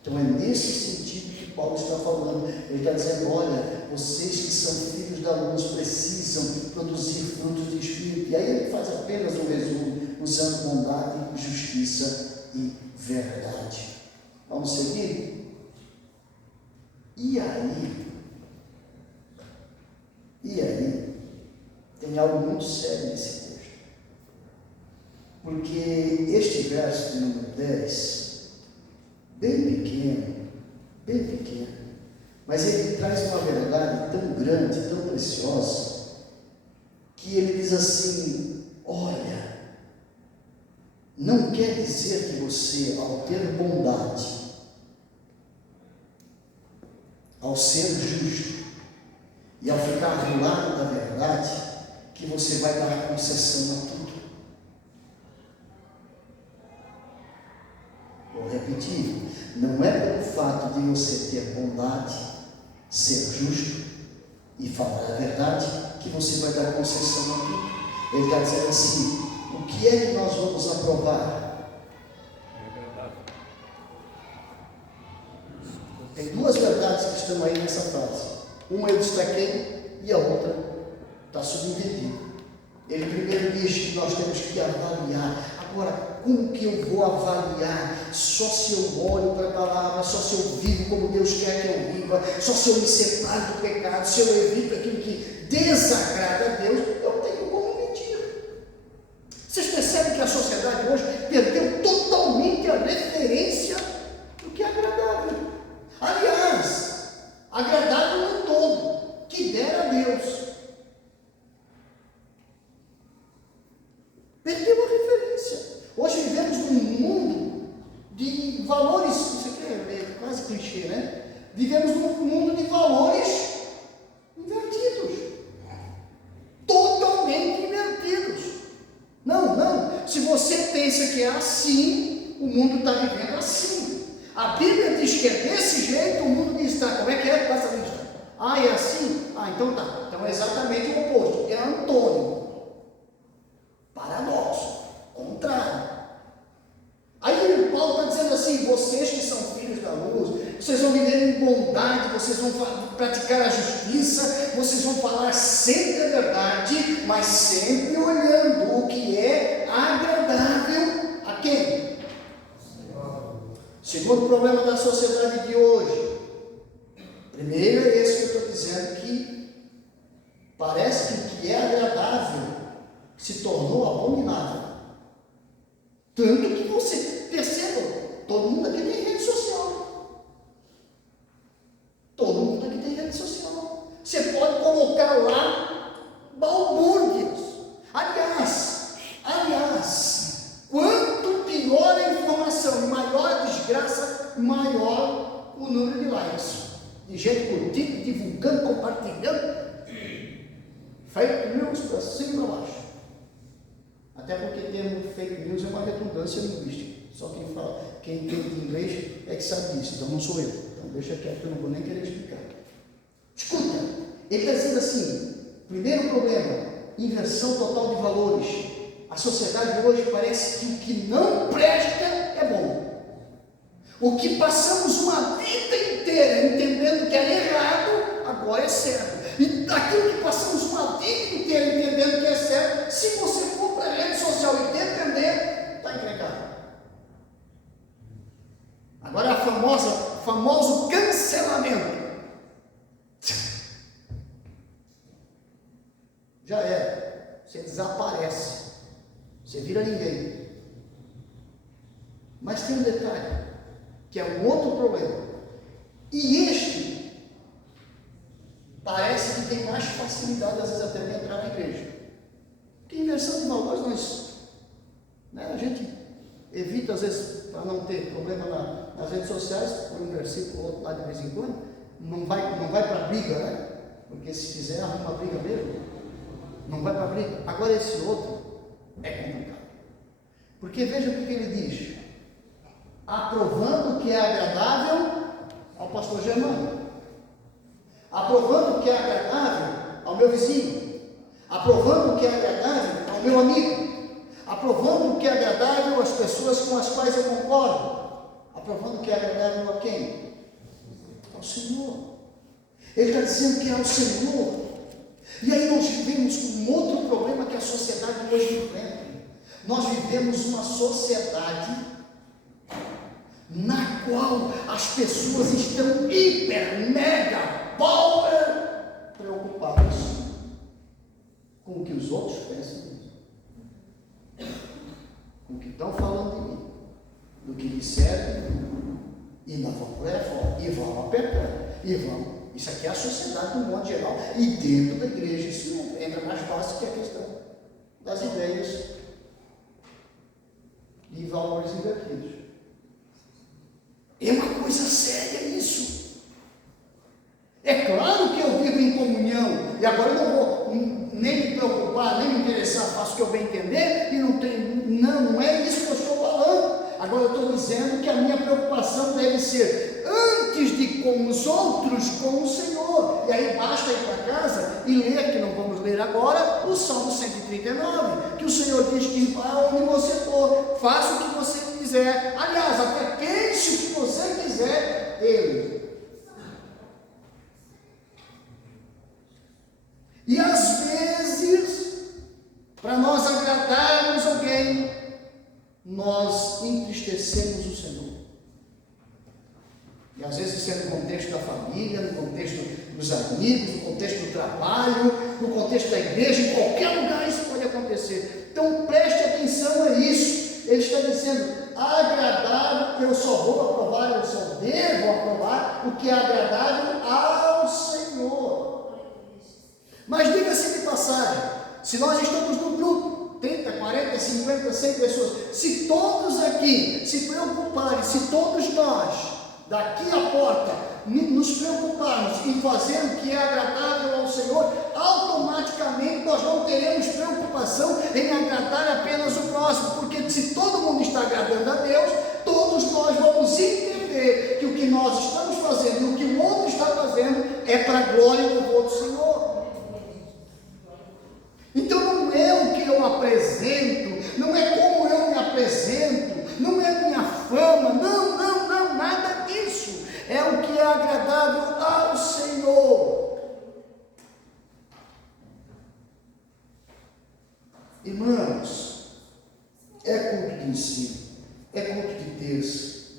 Então é nesse sentido que Paulo está falando. Ele está dizendo, olha, vocês que são filhos da luz precisam produzir frutos de Espírito. E aí ele faz apenas um resumo, usando bondade, justiça e verdade. Vamos seguir? E aí, tem algo muito sério nesse texto. Porque este verso de número 10, bem pequeno, mas ele traz uma verdade tão grande, tão preciosa, que ele diz assim, olha, não quer dizer que você, ao ter bondade, ao ser justo e ao ficar do lado da verdade, que você vai dar concessão a tudo. Vou repetir, não é pelo fato de você ter bondade, ser justo e falar a verdade, que você vai dar concessão a tudo. Ele está dizendo assim, o que é que nós vamos aprovar? Tem duas verdades que estão aí nessa frase. Uma eu destaquei e a outra está subentendida. Ele primeiro diz que nós temos que avaliar. Agora, como que eu vou avaliar? Só se eu olho para a palavra, só se eu vivo como Deus quer que eu viva, só se eu me separo do pecado, se eu evito aquilo que desagrada a Deus, eu tenho como medir. Vocês percebem que a sociedade hoje perdeu totalmente a referência do que é agradável. Aliás, agradável no todo, que dera a Deus. Perdeu a referência. Hoje vivemos num mundo de valores, isso aqui é quase clichê, né? Vivemos num mundo de valores invertidos. Totalmente invertidos. Não. Se você pensa que é assim, o mundo está vivendo assim. A Bíblia diz que é desse jeito, o mundo diz, tá, como é que é? Passa a lista. É assim? Então tá. Então é exatamente o oposto. É antônimo. Paradoxo. Contrário. Aí Paulo está dizendo assim, vocês que são filhos da luz, vocês vão viver em bondade, vocês vão praticar a justiça, vocês vão falar sempre a verdade, mas sempre olhando o que é agradável a quem? Segundo problema da sociedade de hoje. Primeiro é esse que eu estou dizendo, que parece que o que é agradável se tornou abominável. Tanto que você perceba, todo mundo aqui tem rede social. Todo mundo aqui tem rede social. Você pode colocar lá balbúrdia graça, maior o número de likes. De gente curtindo, divulgando, compartilhando. Fake news para cima e para baixo. Até porque termo fake news é uma redundância linguística. Só quem fala, quem entende inglês é que sabe disso. Então não sou eu. Então deixa quieto que eu não vou nem querer explicar. Escuta, ele está dizendo assim, primeiro problema, inversão total de valores. A sociedade hoje parece que o que não presta é bom. O que passamos uma vida inteira entendendo que era errado, agora é certo. E aquilo que passamos uma vida inteira entendendo que é certo, se você for para a rede social e entender, está encrencado. Agora a famoso cancelamento. Já era. Você desaparece. Você vira ninguém. Mas tem um detalhe, que é um outro problema. E este parece que tem mais facilidade, às vezes, até de entrar na igreja. Porque inversão de valores, a gente evita, às vezes, para não ter problema nas redes sociais, por um versículo ou outro lá de vez em quando, não vai para a briga, né? Porque se quiser, arruma uma briga mesmo. Não vai para a briga. Agora esse outro é complicado. Porque veja o que ele diz. Aprovando o que é agradável ao pastor Germano. Aprovando o que é agradável ao meu vizinho. Aprovando o que é agradável ao meu amigo. Aprovando o que é agradável às pessoas com as quais eu concordo. Aprovando o que é agradável a quem? Ao Senhor. Ele está dizendo que é ao Senhor. E aí nós vivemos um outro problema que a sociedade hoje enfrenta. Nós vivemos uma sociedade na qual as pessoas estão hiper, mega, power preocupadas com o que os outros pensam de mim, com o que estão falando de mim, do que disseram, e nós vamos por aí fora, e vamos apertando, e vamos. Isso aqui é a sociedade no modo geral, e dentro da igreja isso entra mais fácil que a questão das ideias e valores invertidos. É uma coisa séria isso. É claro que eu vivo em comunhão, e agora eu não vou nem me preocupar, nem me interessar, faço o que eu bem entender, e não é isso que eu estou falando. Agora eu estou dizendo que a minha preocupação deve ser, antes de com os outros, com o Senhor. E aí basta ir para casa e ler, que não vamos ler agora, o Salmo 139, que o Senhor diz que vá onde você for, faça o que você quiser, aliás, até pense o que você quiser dele. E às vezes, para nós agradarmos alguém, nós entristecemos o Senhor. E às vezes isso é no contexto da família, no contexto dos amigos, no contexto do trabalho, no contexto da igreja, em qualquer lugar isso pode acontecer. Então preste atenção a isso. Ele está dizendo, agradável, eu só vou aprovar, eu só devo aprovar o que é agradável ao Senhor. Mas diga-se de passagem, se nós estamos num grupo, 30, 40, 50, 100 pessoas, se todos aqui se preocuparem, se todos nós, daqui à porta, nos preocuparmos em fazer o que é agradável ao Senhor, automaticamente nós não teremos preocupação em agradar apenas o próximo, porque se todo mundo está agradando a Deus, todos nós vamos entender que o que nós estamos fazendo e o que o outro está fazendo é para a glória e louvor do Senhor. Então não é o que eu apresento, não é como eu me apresento, não é minha fama, não, nada disso. É o que é agradável ao Senhor. Irmãos, é culto de ensino, é culto de terça,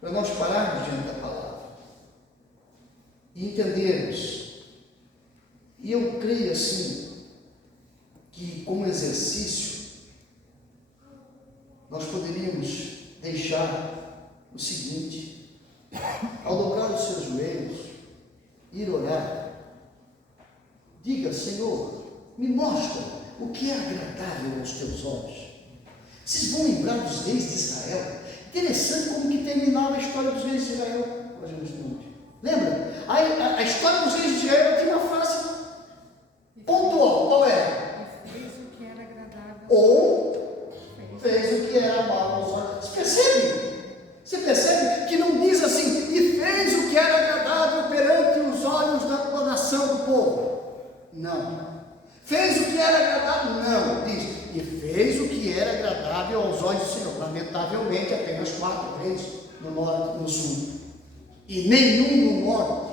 para nós pararmos diante da palavra e entendermos. E eu creio assim, que como exercício, nós poderíamos deixar o seguinte: ao dobrar os seus joelhos, ir orar, diga, Senhor, me mostra o que é agradável aos teus olhos. Vocês vão lembrar dos reis de Israel, Interessante como que terminava a história dos reis de Israel. Lembra? A história dos reis de Israel tinha uma frase pontual. Qual era? Fez o que era agradável. Ou fez o que era mal aos olhos. Você percebe? Você percebe que não diz assim, e fez o que era agradável perante os olhos da nação do povo. Não. Fez o que era agradável? Não. Diz, e fez o que era agradável aos olhos do Senhor. Lamentavelmente, apenas 4 reis no norte e no sul. E nenhum no norte.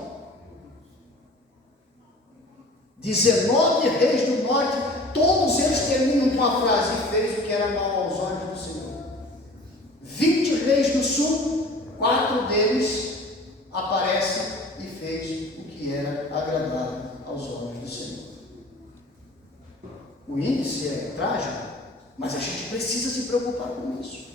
19 reis do norte, todos eles terminam com a frase, e fez o que era mal aos olhos do Senhor. 20 reis do sul, 4 deles aparecem e fez o que era agradável aos olhos do Senhor. O índice é trágico, mas a gente precisa se preocupar com isso.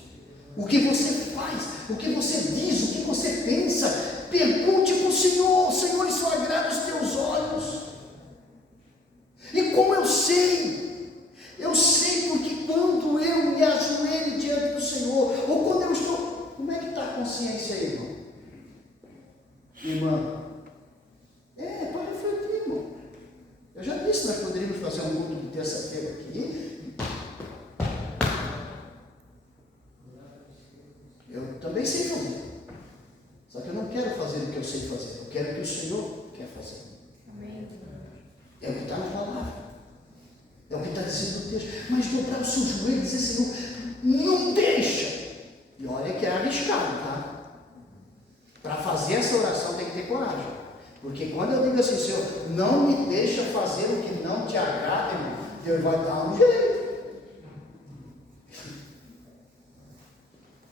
O que você faz, o que você diz, o que você pensa, pergunte para o Senhor, Senhor, isso agrada os teus olhos. E como eu sei? Eu sei porque quando eu me ajoelho diante do Senhor, ou quando eu estou... Como é que está a consciência aí, irmão? Irmã? Pode refletir, irmão. Eu já disse, nós poderíamos fazer um culto de terça-feira aqui. Eu também sei fazer. Só que eu não quero fazer o que eu sei fazer. Eu quero o que o Senhor quer fazer. Amém. É o que está na palavra. É o que está dizendo o texto. Mas dobrar o seu joelho e dizer, Senhor, não deixa. E olha que é arriscado, tá? Para fazer essa oração tem que ter coragem. Porque quando eu digo assim, Senhor, não me deixa fazer o que não te agrada, irmão, Deus vai dar um jeito.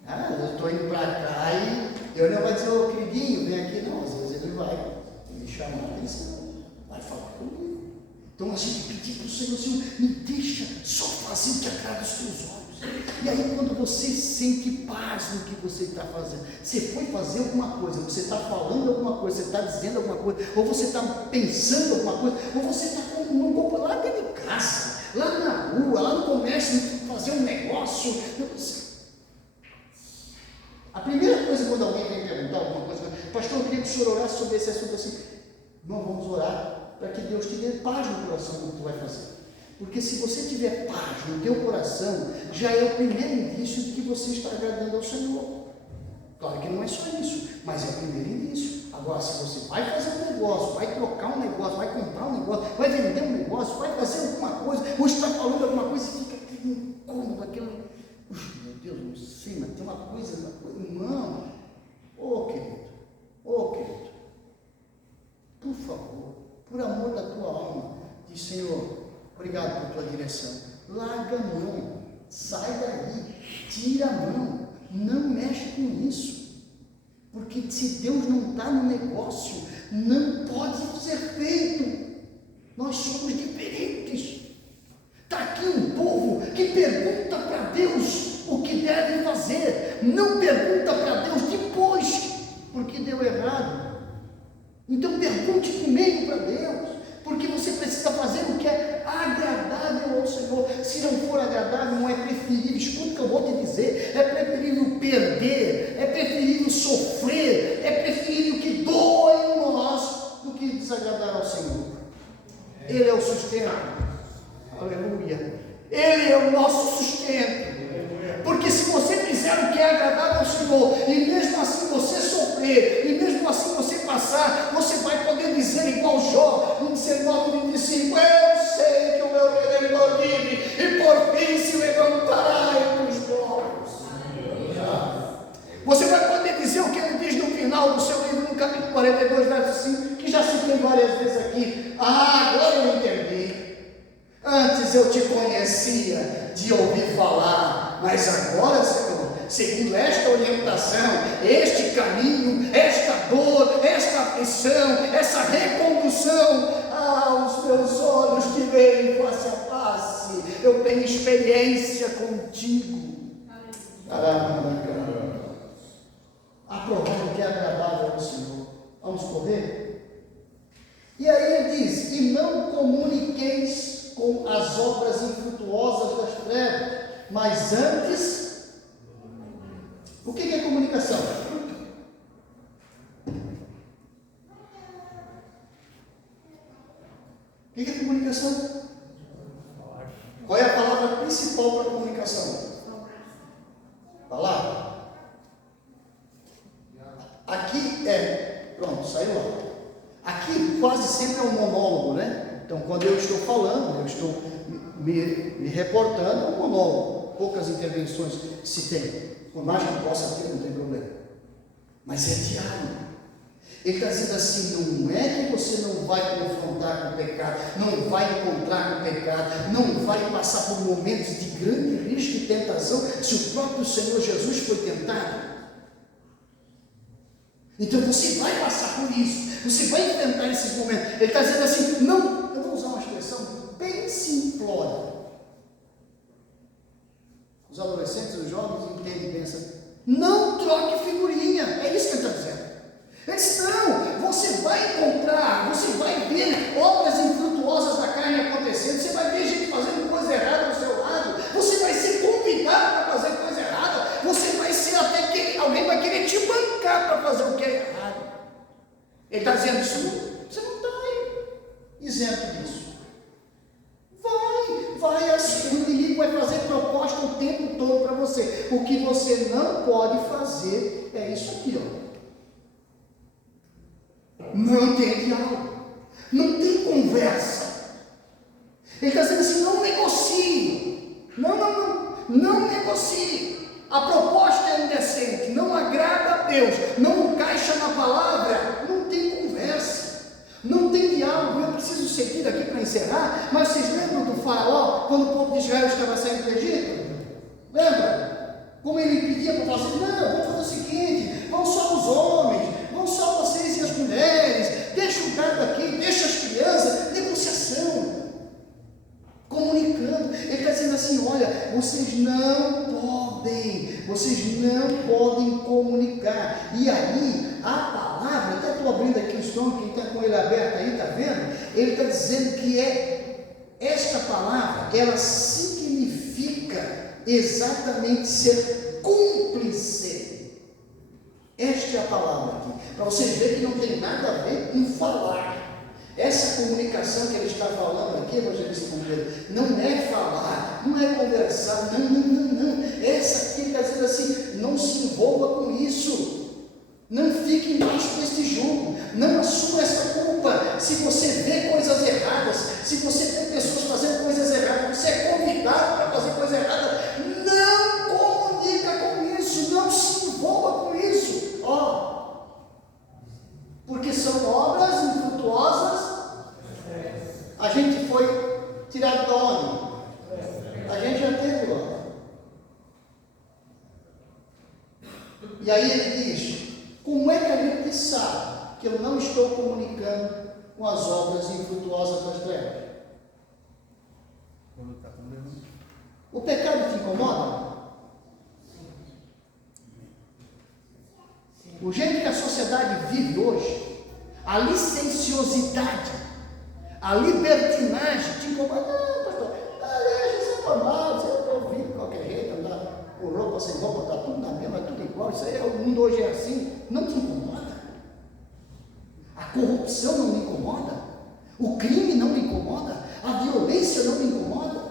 Eu estou indo para cá e eu não vai dizer, ô queridinho, vem aqui, não. Às vezes ele vai me chamar a atenção, vai falar comigo. Então a gente pedir para o Senhor, Senhor, me deixa só fazer o que agrada os teus olhos. E aí quando você sente paz no que você está fazendo, você foi fazer alguma coisa, você está falando alguma coisa, você está dizendo alguma coisa, ou você está pensando alguma coisa, ou você está lá dentro de casa, lá na rua, lá no comércio, fazer um negócio. A primeira coisa quando alguém vem perguntar alguma coisa, pastor, eu queria que o senhor orasse sobre esse assunto assim. Não, vamos orar para que Deus te dê paz no coração do que tu vai fazer. Porque se você tiver paz no teu coração, já é o primeiro indício de que você está agradando ao Senhor. Claro que não é só isso, mas é o primeiro indício. Agora, se você vai fazer um negócio, vai trocar um negócio, vai comprar um negócio, vai vender um negócio, vai fazer alguma coisa, ou está falando alguma coisa e fica aquele incômodo, aquele... Meu Deus, não sei, mas tem uma coisa, irmão. Ô querido, por favor, por amor da tua alma, diz, Senhor, obrigado por tua direção. Larga a mão, sai daí, tira a mão, não mexe com isso. Porque se Deus não está no negócio, não pode ser feito. Nós somos diferentes. Está aqui um povo que pergunta para Deus o que deve fazer, não pergunta para Deus depois, porque deu errado. Então pergunte primeiro para Deus, porque você precisa fazer o que é agradável ao Senhor. Se não for agradável, não é preferível, escuta o que eu vou te dizer, é preferível perder, é preferível sofrer, é preferível que doa em nós do que desagradar ao Senhor. Ele é o sustento, aleluia, Ele é o nosso sustento. Porque se você fizer o que é agradável ao Senhor, e mesmo assim você sofrer, e mesmo assim você passar, você vai poder dizer igual Jó, em 19, 25, eu sei que o meu Redentor vive, e por fim se levantará entre os mortos. Você vai poder dizer o que ele diz no final do seu livro, no capítulo 42, verso 5, que já citei várias vezes aqui. Agora eu entendi. Antes eu te conhecia de ouvir falar, mas agora, Senhor, segundo esta orientação, este caminho, esta dor, esta aflição, essa recondução, os meus olhos te veem face a face, eu tenho experiência contigo. Aprovando o que é agradável ao Senhor. Vamos correr? E aí ele diz, e não comuniqueis com as obras infrutuosas das trevas, mas antes O que é comunicação? O que é comunicação? Qual é a palavra principal para a comunicação? Palavra. Aqui pronto, saiu lá. Aqui quase sempre é um monólogo, né? Então, quando eu estou falando, eu estou me reportando, é um monólogo. Poucas intervenções se tem. Por mais que possa ter, não tem problema. Mas é diário. Ele está dizendo assim, não é que você não vai confrontar com o pecado, não vai encontrar com o pecado, não vai passar por momentos de grande risco e tentação, se o próprio Senhor Jesus foi tentado. Então você vai passar por isso, você vai enfrentar esses momentos. Ele está dizendo assim, não, eu vou usar uma expressão bem simplória. Os adolescentes, os jovens entendem bem essa. Não troque figurinha, é isso que ele está dizendo. Ele disse, não, você vai encontrar, você vai ver obras infrutuosas da carne acontecendo, você vai ver gente fazendo coisa errada ao seu lado, você vai ser convidado para fazer coisa errada, você vai ser até que alguém vai querer te bancar para fazer o que é errado. Ele está dizendo isso, você não está isento disso. Vai assim, o inimigo vai fazer proposta o tempo todo para você. O que você não pode fazer é isso aqui, ó. Não tem diálogo, não tem conversa. Ele está dizendo assim, não negocie, não negocie. A proposta é indecente, não agrada a Deus, não encaixa na palavra, não tem conversa, não tem diálogo. Eu preciso seguir aqui para encerrar, mas vocês lembram do faraó, quando o povo de Israel estava saindo do Egito? Lembra? Como ele pedia para fazer, não, vamos fazer o seguinte, vão só os homens, vão só vocês e as mulheres, deixa o gado aqui, deixa as crianças, negociação, comunicando. Ele está dizendo assim, olha, vocês não podem comunicar. E aí, a palavra, até estou abrindo aqui o som, quem está com ele aberto aí, está vendo? Ele está dizendo que esta palavra, ela significa exatamente ser cúmplice. Esta é a palavra aqui, para vocês verem que não tem nada a ver com falar. Essa comunicação que ele está falando aqui, evangelista Pedro, não é falar, não é conversar, não. Essa aqui ele está dizendo assim, não se envolva com isso, não fique embaixo desse jugo, não assuma essa culpa. Se você vê coisas erradas, se você vê pessoas fazendo coisas erradas, você é convidado para fazer coisa errada, não comunica com isso, não se envolva com isso. Porque são obras infrutuosas. A gente foi tirado da onde? A gente já teve lá. E aí ele diz, como é que a gente sabe que eu não estou comunicando com as obras infrutuosas das trevas? O pecado te incomoda? O jeito que a sociedade vive hoje, a licenciosidade, a libertinagem te incomoda. Não, pastor, isso é normal, você pode vir de qualquer jeito, andar com roupa, sem roupa, está tudo na mesma, tudo igual, isso aí, o mundo hoje é assim. Não te incomoda? A corrupção não me incomoda? O crime não me incomoda? A violência não me incomoda?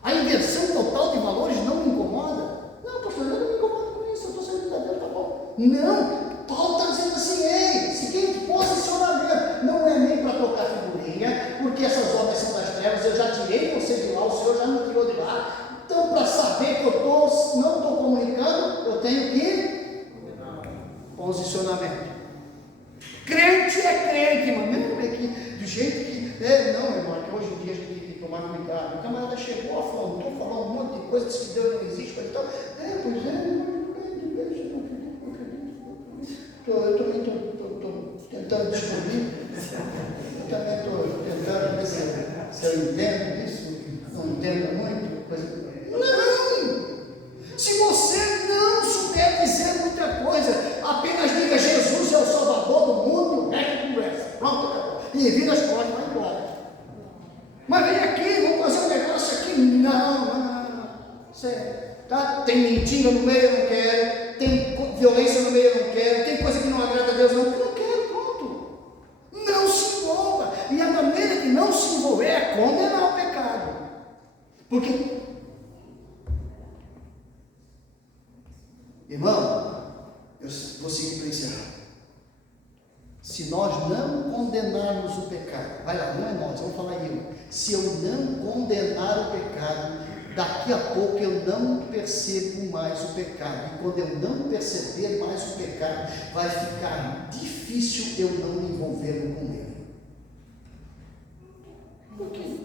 A inversão total de valores não me incomoda? Não, pastor, eu não me incomodo com isso, eu estou servindo a Deus, tá bom. Não, Paulo está dizendo assim, ei, seguinte posicionamento, não é nem para tocar figurinha, porque essas obras são das trevas, eu já tirei você de lá, o Senhor já me tirou de lá. Então, para saber que eu não estou comunicando, eu tenho que posicionamento. Crente é crente, mas mesmo é que do jeito que não, irmão, que hoje em dia a gente tem que tomar cuidado. O camarada chegou, falou um monte de coisa, disse que Deus não existe, coisa e tal. Pois é, eu também estou tentando descobrir, eu também estou tentando ver se eu entendo isso, não entendo muito. Não! Se você não souber dizer muita coisa, apenas diga Jesus é o Salvador do mundo, conversa, pronto, acabou. E vira as costas e vai embora. Mas vem aqui, vamos fazer um negócio aqui. Não. Você está Tá? Tem mentira no meio, eu não quero. Tem violência no meio, eu não quero. Tem coisa que não agrada a Deus, eu não quero, pronto. Não se envolva. E a maneira de não se envolver é condenar o pecado. Porque, irmão, eu vou seguir para encerrar. Se nós não condenarmos o pecado, vai lá, não é nós, vamos falar eu. Se eu não condenar o pecado, daqui a pouco eu não percebo mais o pecado. E quando eu não perceber mais o pecado, vai ficar difícil eu não me envolver com ele. Por quê?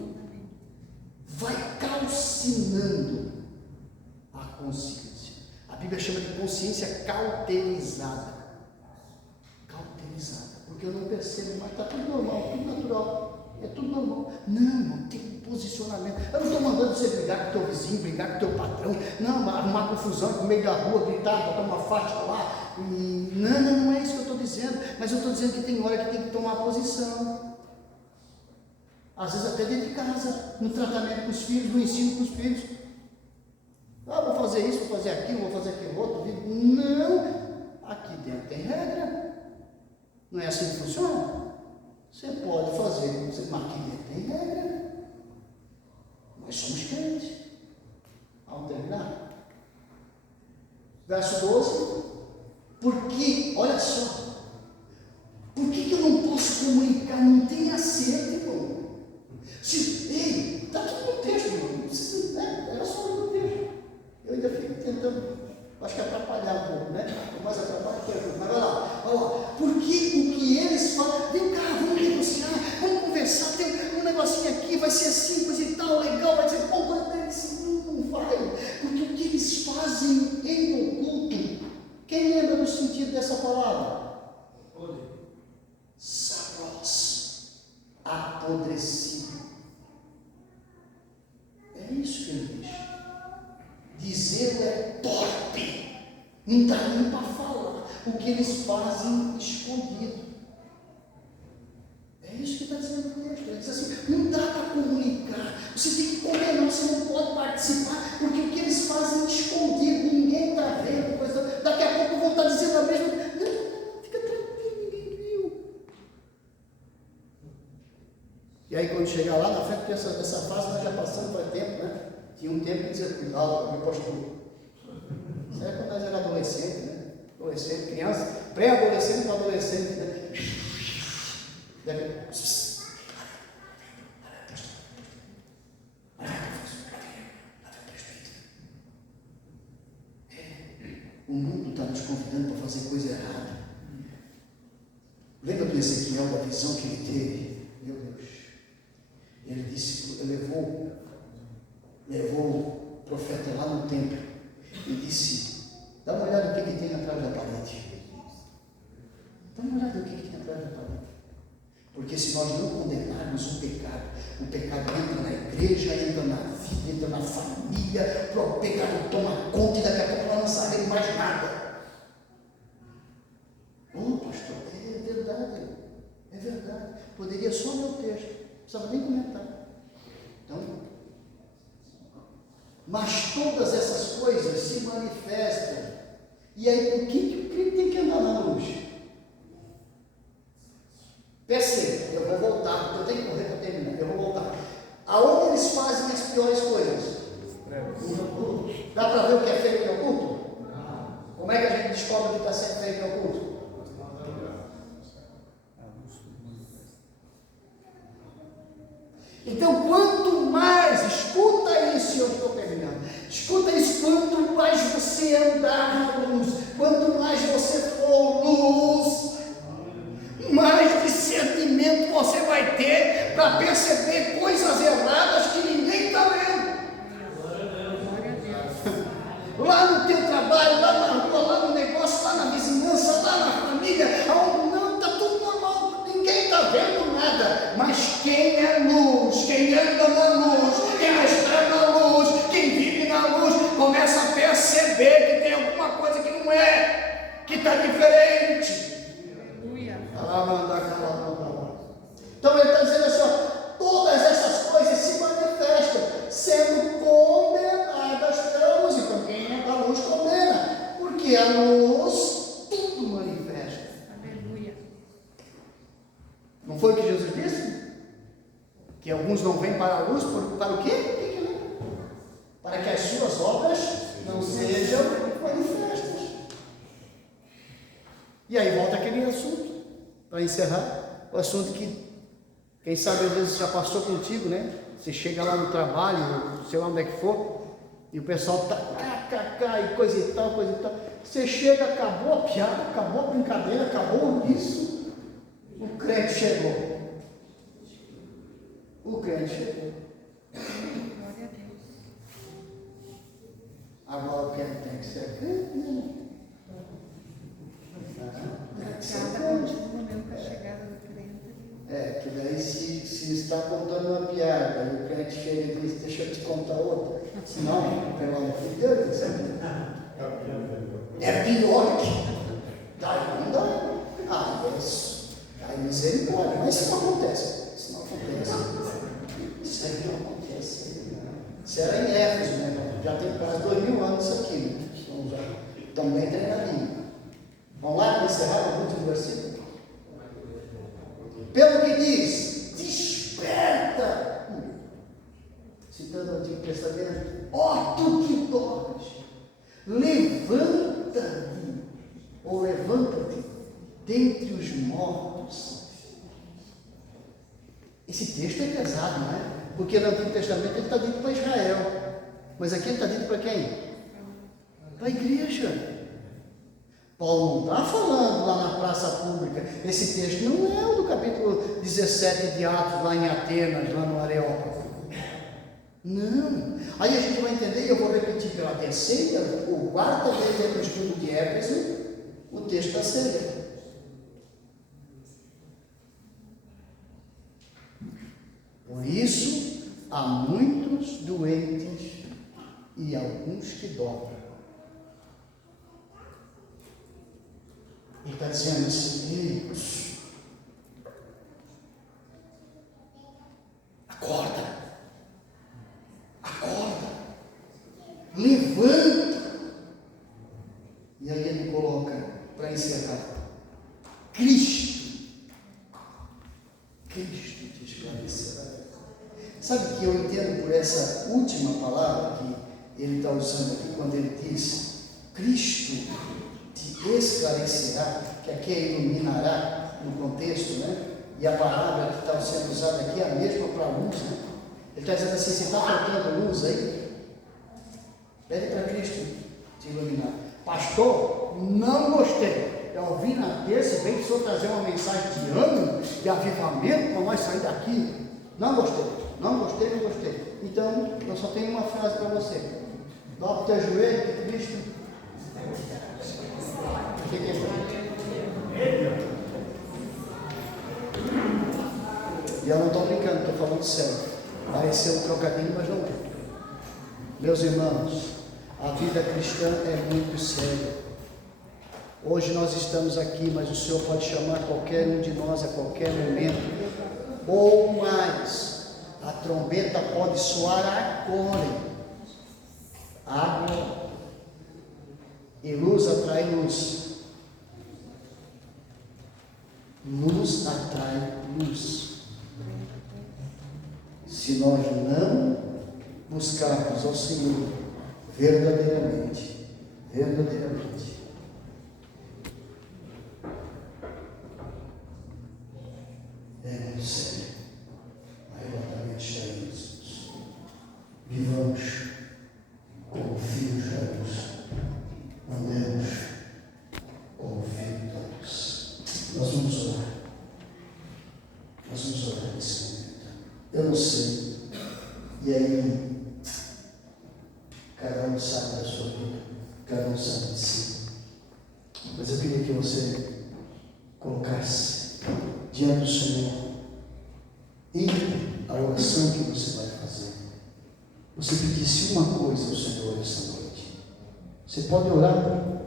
Vai calcinando a consciência. A Bíblia chama de consciência cauterizada. Cauterizada. Porque eu não percebo mais, está tudo normal, tudo natural. É tudo normal. Não, irmão, tem um posicionamento. Eu não estou mandando você brigar com o teu vizinho, brigar com o teu patrão. Não, arrumar confusão no meio da rua, gritar, botar uma faixa lá. Não é isso que eu estou dizendo. Mas eu estou dizendo que tem hora que tem que tomar posição. Às vezes até dentro de casa, no tratamento com os filhos, no ensino com os filhos. Ah, vou fazer isso, vou fazer aquilo, vou fazer aquilo outro. Não, aqui dentro tem regra. Não é assim que funciona? Você pode fazer, mas aqui dentro tem regra. Nós somos crentes. Vamos terminar? Verso 12. Porque, olha só, por que eu não posso comunicar? Não tem acerto, irmão. Ei, está tudo no texto, irmão. Não precisa, né? Era só no texto. Eu ainda fico tentando, acho que atrapalhar um pouco, né? Mais atrapalha que ajuda. Mas vai lá. Porque o que eles falam, vem cá, vamos negociar, vamos conversar, tem um negocinho aqui, vai ser assim, coisa e tal, legal, vai ser bom, coisa dele, não vai. Porque o que eles fazem em oculto, quem lembra do sentido dessa palavra? Sabros, apodrecido. É isso que ele diz. Dizer é torpe, não dá nem para falar o que eles fazem escondido. É isso que está dizendo o texto. Ele diz assim: não dá para comunicar, você tem que condenar, você não pode participar, porque o que eles fazem escondido, ninguém está vendo. Coisa, daqui a pouco vão estar dizendo a mesma coisa. Não, fica tranquilo, ninguém viu. E aí, quando chegar lá na frente, porque essa fase nós já passamos faz tempo, né? Tinha um tempo que dizia: cuidado, meu pastor. Isso é quando nós éramos adolescentes, né? Adolescente, criança, pré-adolescente para adolescente, né? O mundo está nos convidando para fazer coisa errada. Lembra do Ezequiel, da visão que ele teve? Meu Deus. Ele disse, levou o profeta lá no templo e disse: dá uma olhada no que tem atrás da parede. Dá uma olhada no que tem atrás da parede. Porque se nós não condenarmos o pecado entra na igreja, entra na vida, entra na família, o pecado toma conta e daqui a pouco nós não sabemos mais nada. Pastor, é verdade. Poderia só ler o texto, não precisava nem comentar. Então, mas todas essas coisas se manifestam. E aí, por que o crente tem que andar na luz? Perceba, eu vou voltar, porque eu tenho que correr para terminar, eu vou voltar. Aonde eles fazem as piores coisas? No culto. Dá para ver o que é feio e o que é oculto? Como é que a gente descobre o que está sendo feio e o que é oculto? Então, quanto mais, escuta isso, eu estou terminando. Escuta isso, quanto mais você andar na luz, quanto mais você for luz, mais discernimento você vai ter para perceber coisas erradas que ninguém está vendo. Lá no teu trabalho, lá na rua, lá no negócio, lá na vizinhança, lá na família, não, está tudo normal, ninguém está vendo nada. Mas quem é luz, quem anda na luz, quem está na luz, quem vive na luz, começa a perceber que tem alguma coisa que não é, que está diferente. Então ele está dizendo assim: ó, todas essas coisas se manifestam sendo condenadas pela luz. Então quem que a luz tudo manifesta. Aleluia. Não foi o que Jesus disse? Que alguns não vêm para a luz para o quê? Para que as suas obras não sejam manifestas. E aí volta aquele assunto, para encerrar, o assunto que, quem sabe às vezes já passou contigo, né? Você chega lá no trabalho, sei lá onde é que for, e o pessoal tá kkk e coisa e tal. Você chega, acabou a piada, acabou a brincadeira, acabou isso, o crente chegou. O crente chegou. Glória a Deus. Agora o crente tem que ser crente, né? Tem que ser A piada crente. continua mesmo com a chegada do crente. É, que daí se está contando uma piada e o crente chega e diz, deixa eu te contar outra. Não, pelo amor de Deus, isso é pior que. Daí não dá. Ah, isso. Aí misericórdia. Mas isso não acontece. Isso não acontece. Isso aí não acontece. Isso era em Éfeso, né? Já tem quase 2000 anos isso aqui, né? Então já estamos bem treinadinhos. Vamos lá para encerrar o último versículo? Pelo que diz, desperta, citando o Antigo Testamento, ó tu que dormes, levanta-te, ou levanta-te dentre os mortos. Esse texto é pesado, não é? Porque no Antigo Testamento ele está dito para Israel, mas aqui ele está dito para quem? Para a igreja. Paulo não está falando lá na praça pública. Esse texto não é o do capítulo 17 de Atos, lá em Atenas, lá no Areópago. Não. Aí a gente vai entender, e eu vou repetir pela terceira ou quarta vez dentro do estudo de Éfeso, o texto da ceia. Por isso, há muitos doentes e alguns que dormem. Ele está dizendo assim, Deus, acorda, levanta. E aí ele coloca, para encerrar, Cristo te esclarecerá. Sabe que eu entendo por essa última palavra que ele está usando aqui, quando ele diz, Cristo te esclarecerá, que aqui é iluminará no contexto, né? E a palavra que está sendo usada aqui é a mesma para luz, né? Ele está dizendo assim, se está faltando luz aí, pede para Cristo te iluminar. Pastor, não gostei. Eu ouvi na terça, vem que o senhor trazer uma mensagem de ânimo, de avivamento, para nós sair daqui. Não gostei. Então, eu só tenho uma frase para você. Dobra o teu joelho, que Cristo. E eu não estou brincando, estou falando sério. Pareceu um trocadilho, mas não é. Meus irmãos, a vida cristã é muito séria. Hoje nós estamos aqui, mas o Senhor pode chamar qualquer um de nós a qualquer momento. Ou mais, a trombeta pode soar agora. Água e luz atrai luz. Luz atrai luz. Se nós não buscarmos ao Senhor verdadeiramente, é muito sério. Arrebatamento cheio de Jesus. Vivamos como filhos da luz. Andemos como filhos da luz. Nós vamos orar nesse momento. Eu não sei. E aí, cada um sabe da sua vida. Cada um sabe de si. Mas eu queria que você colocasse diante do Senhor e a oração que você vai fazer. Você pedisse uma coisa ao Senhor essa noite. Você pode orar por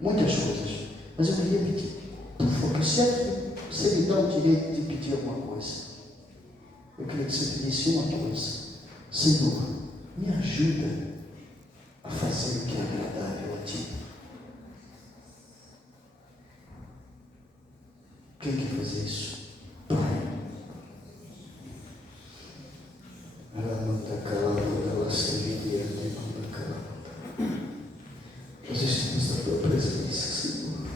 muitas coisas, mas eu queria pedir, por favor, você me dá o direito de pedir alguma coisa. Eu queria que você pedisse uma coisa. Senhor, me ajuda a fazer o que é agradável a Ti. Quem quer fazer isso? Pai. Nós estamos na tua presença, Senhor.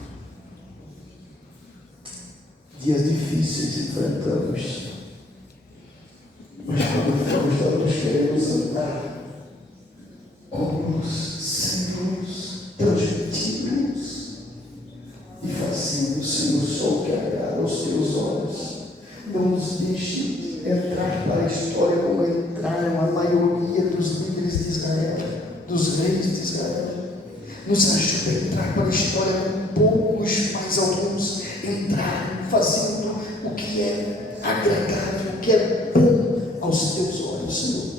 Dias difíceis enfrentamos, mas quando fomos da luz queremos andar com luz, sem luz, transmitir luz e fazendo, Senhor, só o que agrada aos teus olhos. Não nos deixe entrar para a história como entraram a maioria dos líderes de Israel, dos reis de Israel. Nos ajuda a entrar para a história com poucos, mas alguns entraram fazendo o que é agradável, o que é bom aos teus olhos, Senhor.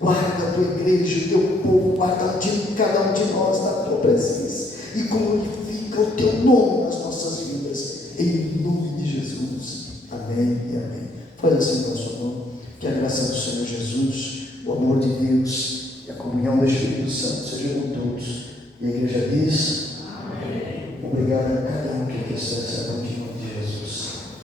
Guarda a tua igreja, o teu povo, guarda cada um de nós na tua presença e glorifica o teu nome nas nossas vidas, em nome de Jesus. Amém e amém. Faz assim com a sua mão. Que a graça do Senhor Jesus, o amor de Deus e a comunhão do Espírito Santo sejam com todos. E a igreja diz: amém. Obrigado a cada um que recebe essa noite em nome de Jesus.